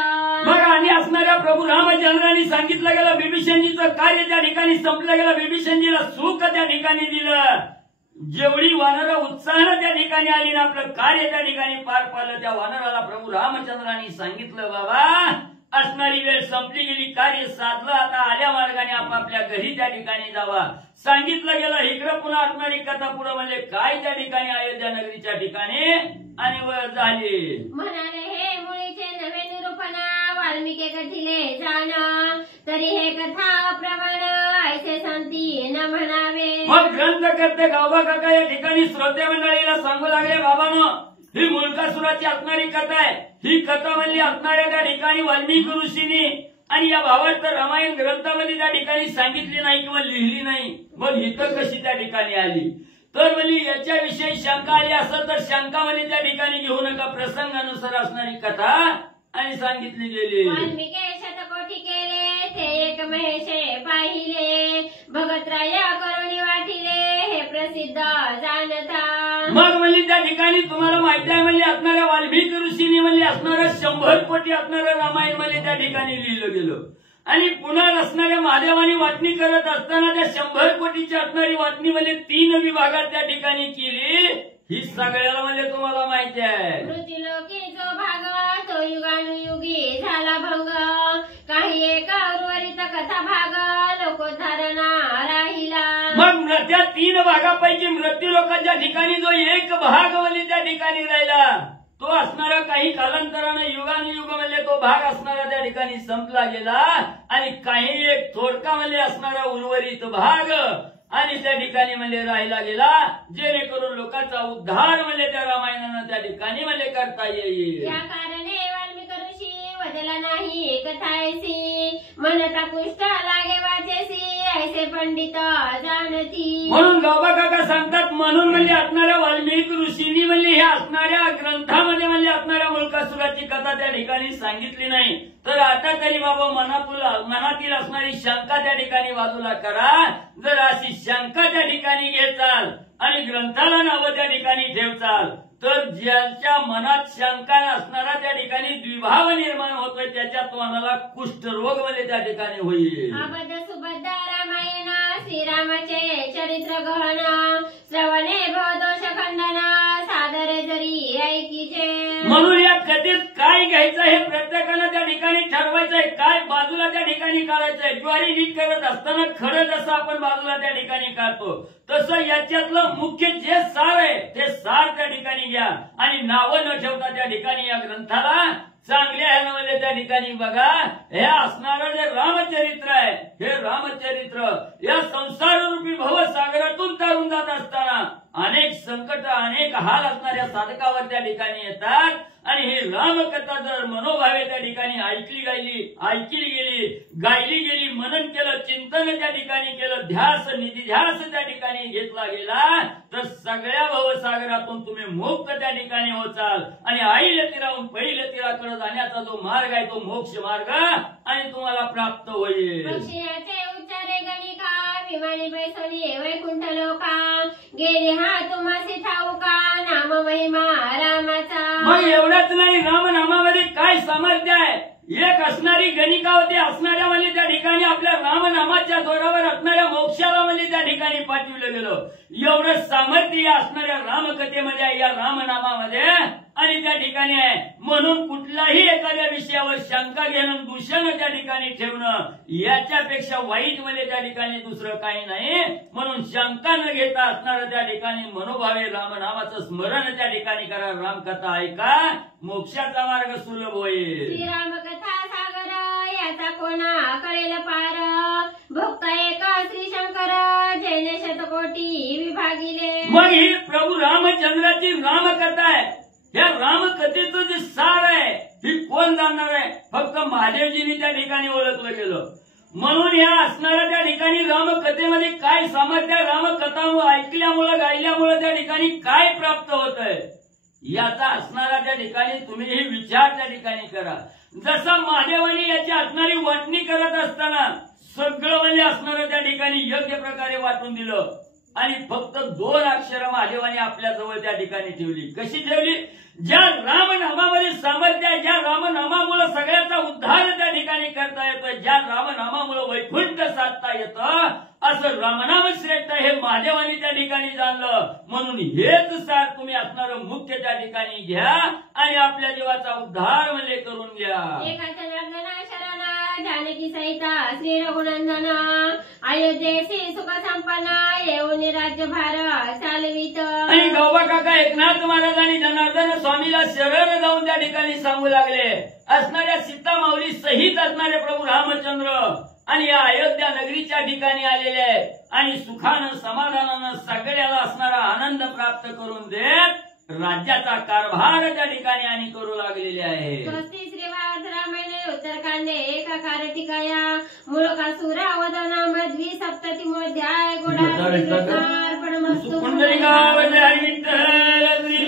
मग आणि असणाऱ्या प्रभू रामचंद्रांनी सांगितलं गेलं बिभीषणजीचं कार्य त्या ठिकाणी संपलं गेलं. बिभीषणजीला सुख त्या ठिकाणी दिलं. जेवढी वानरं उत्साहानं त्या ठिकाणी आली ना आपलं कार्य त्या ठिकाणी पार पाडलं, त्या वानराला प्रभू रामचंद्रांनी सांगितलं बाबा असणारी वेळ संपली गेली, कार्य साधलं, आता आल्या मार्गाने आपापल्या घरी त्या ठिकाणी जावा. सांगितलं गेलं. इकडं पुन्हा असणारी कथा पुढं म्हणजे काय त्या ठिकाणी अयोध्या नगरीच्या ठिकाणी आणि झाली. म्हणाले हे मुळीचे नवे निरूपणा वाल्मिके कथिले जाण तरी हे कथा प्रमाण ऐसे संती न म्हणावे. मग ग्रंथ करते गावबा काका या ठिकाणी श्रोते मंडळीला सांगू लागले बाबांनो ही मुलकासुराची असणारी कथा आहे. ही कथा म्हणजे असणाऱ्या त्या ठिकाणी वाल्मिकी ऋषींनी आणि या भावात तर रामायण ग्रंथामध्ये त्या ठिकाणी सांगितली नाही किंवा लिहिली नाही. मग इथं कशी त्या ठिकाणी आली तर म्हणजे याच्याविषयी शंका आली असेल तर शंकामध्ये त्या ठिकाणी घेऊ नका. प्रसंगानुसार असणारी कथा आणि सांगितली गेली. वाल्मिके शतकोटी केले ते एक महेशे पाहिले भगतराय करुणी वाटिले हे प्रसिद्ध जाणता. मग म्हणजे त्या ठिकाणी तुम्हाला माहिती आहे म्हणजे असणाऱ्या वाल्मिकी ऋषींनी म्हणजे असणारं 100 कोटी असणारं रामायण म्हणजे त्या ठिकाणी लिहिलं गेलं. आणि पुन्हा असणाऱ्या महादेवानी वाटणी करत असताना त्या 100 कोटीची असणारी वाटणी म्हणजे 3 विभागात त्या ठिकाणी केली. ही सगळ्याला म्हणजे तुम्हाला माहिती आहे. मृत्युलोकी जो भाग तो युगानुयुगी झाला भंग काही एक उर्वरित कथा भाग लोकोद्धारणा राहिला. मग त्या 3 भागापैकी मृत्यू लोकांच्या ठिकाणी जो एक भाग म्हणजे त्या ठिकाणी राहिला तो असणारा काही कालांतरानं युगानुयुग म्हणजे तो भाग असणारा त्या ठिकाणी संपला गेला. आणि काही एक थोडका म्हणजे असणारा उर्वरित भाग आणि त्या ठिकाणी म्हणजे राहिला गेला जेणेकरून लोकांचा उद्धार म्हणजे त्या रामायणानं ठिकाणी म्हणजे करता येईल. या कारणे वाल्मिक ऋषी वदला नाही कथायसी म्हणता कुष्ठ लागे वाचेसी ऐसे पंडित जाणती. म्हणून गावबा काका सांगतात म्हणून म्हणजे असणाऱ्या वाल्मिक ऋषींनी म्हणजे ह्या असणाऱ्या ग्रंथामध्ये म्हणजे असणाऱ्या मुलकासुराची कथा त्या ठिकाणी सांगितली नाही. तर आता तरी बाबा मनातील असणारी शंका त्या ठिकाणी बाजूला करा. जर अशी शंका त्या ठिकाणी घेचाल आणि ग्रंथाला नावं त्या ठिकाणी ठेवचाल तर ज्याच्या मनात शंका असणारा त्या ठिकाणी द्विभाव निर्माण होतोय त्याच्या तोंडाला कुष्ठरोग मध्ये त्या ठिकाणी होईल. अबध सुबद्ध रामायण श्रीरामाचे चरित्र गहन श्रवणे भवदोष खंडन सादर जरी ऐकीचे. म्हणून या कथेत काय घ्यायचं हे प्रत्येकानं त्या ठिकाणी ठरवायचंय. काय बाजूला त्या ठिकाणी काढायचंय. ज्वारी नीट करत असताना खरं जसं आपण बाजूला त्या ठिकाणी काढतो तसं याच्यातलं मुख्य जे सार आहे ते सार त्या ठिकाणी घ्या आणि नावं न ठेवता त्या ठिकाणी या ग्रंथाला चांगल्या ह्यामध्ये त्या ठिकाणी बघा. हे असणारं जे रामचरित्र आहे हे रामचरित्र या संसाररूपी भवसागरातून तारून जात असताना अनेक संकट अनेक हाल असणाऱ्या साधकावर त्या ठिकाणी येतात आणि ही रामकथा जर मनोभावे त्या ठिकाणी ऐकली गेली गायली गेली मनन केलं चिंतन त्या ठिकाणी केलं ध्यास निधिध्यास त्या ठिकाणी घेतला गेला तर सगळ्या भवसागरातून तुम्ही मुक्त त्या ठिकाणी होचाल आणि आईला तीराहून पहिल्या तीराकडे जाण्याचा जो मार्ग आहे तो मोक्ष मार्ग आणि तुम्हाला प्राप्त होईल. पक्षियाचे उच्चारे गणिका विमानी बैसोनी वैकुंठ लोका गेले हा तुम्हासी ठाऊका नाम महिमा रामाचा. मग एवढंच नाही रामनामामध्ये काय सामर्थ्य आहे. एक असणारी गणिका होती असणाऱ्या म्हणजे त्या ठिकाणी आपल्या रामनामाच्या जोरावर असणाऱ्या मोक्षाला म्हणजे त्या ठिकाणी पाठवलं गेलं. एवढं सामर्थ्य या असणाऱ्या रामकथेमध्ये या रामनामामध्ये आणि त्या ठिकाणी आहे. म्हणून कुठलाही एखाद्या विषयावर शंका घेणं दूषण त्या ठिकाणी ठेवणं याच्यापेक्षा वाईट म्हणजे त्या ठिकाणी दुसरं काही नाही. म्हणून शंका न घेता असणारं त्या ठिकाणी मनोभावे रामनामाचं स्मरण त्या ठिकाणी करा. रामकथा ऐका मोक्षाचा मार्ग सुलभ होईल. श्रीरामकथा सागर याचा कोणा कळेल पार भक्त एक श्री शंकर जैन शतकोटी विभागिले. मग ही प्रभू रामचंद्राची रामकथा आहे. या रामकथेचं जे सार आहे ही कोण जाणणार आहे. फक्त महादेवजींनी त्या ठिकाणी ओळखलं गेलं. म्हणून या असणाऱ्या त्या ठिकाणी रामकथेमध्ये काय सामर्थ्य रामकथा ऐकल्यामुळं गायल्यामुळं त्या ठिकाणी काय प्राप्त होत आहे याचा असणारा त्या ठिकाणी तुम्ही हे विचार त्या ठिकाणी करा. जसं महादेवानी याची असणारी वाटणी करत असताना सगळं म्हणजे असणारं त्या ठिकाणी योग्य प्रकारे वाटून दिलं आणि फक्त 2 अक्षरं महादेवाने आपल्या जवळ त्या ठिकाणी ठेवली. कशी ठेवली. ज्या रामनामामध्ये सामर्थ्य आहे ज्या रामनामामुळे सगळ्याचा उद्धार त्या ठिकाणी करता येतोय ज्या रामनामामुळे वैकुंठ साधता येतं असं रामनाम श्रेष्ठ हे महादेवाने त्या ठिकाणी जाणलं. म्हणून हेच सार तुम्ही असणारं मुख्य त्या ठिकाणी घ्या आणि आपल्या जीवाचा उद्धार म्हणजे करून घ्या. एकाच नर्दना शरणा जानकी सहिता श्री रघुनंदना अयोध्येसी सुख संपन्ना येऊन राज्यभार चालवित. आणि गौबा काका एकनाथ महाराज आणि जनार्दन स्वामीला शरण जाऊन त्या ठिकाणी सांगू लागले. असणाऱ्या सीता माऊली सहित असणारे प्रभू रामचंद्र आणि या अयोध्या नगरीच्या ठिकाणी आलेले आहेत आणि सुखानं समाधानानं सगळ्याला असणारा आनंद प्राप्त करून देत राज्याचा कारभार त्या ठिकाणी आणि करू लागलेले आहे. स्वस्ती श्रीवाद रामायण उत्तरकांडे एकाकार टिकाया मुळकासुरा वदना मध्वी सप्ततिमोध्याय गोडा अर्पणमस्तु. पुंडलिकावजय विठ्ठल श्री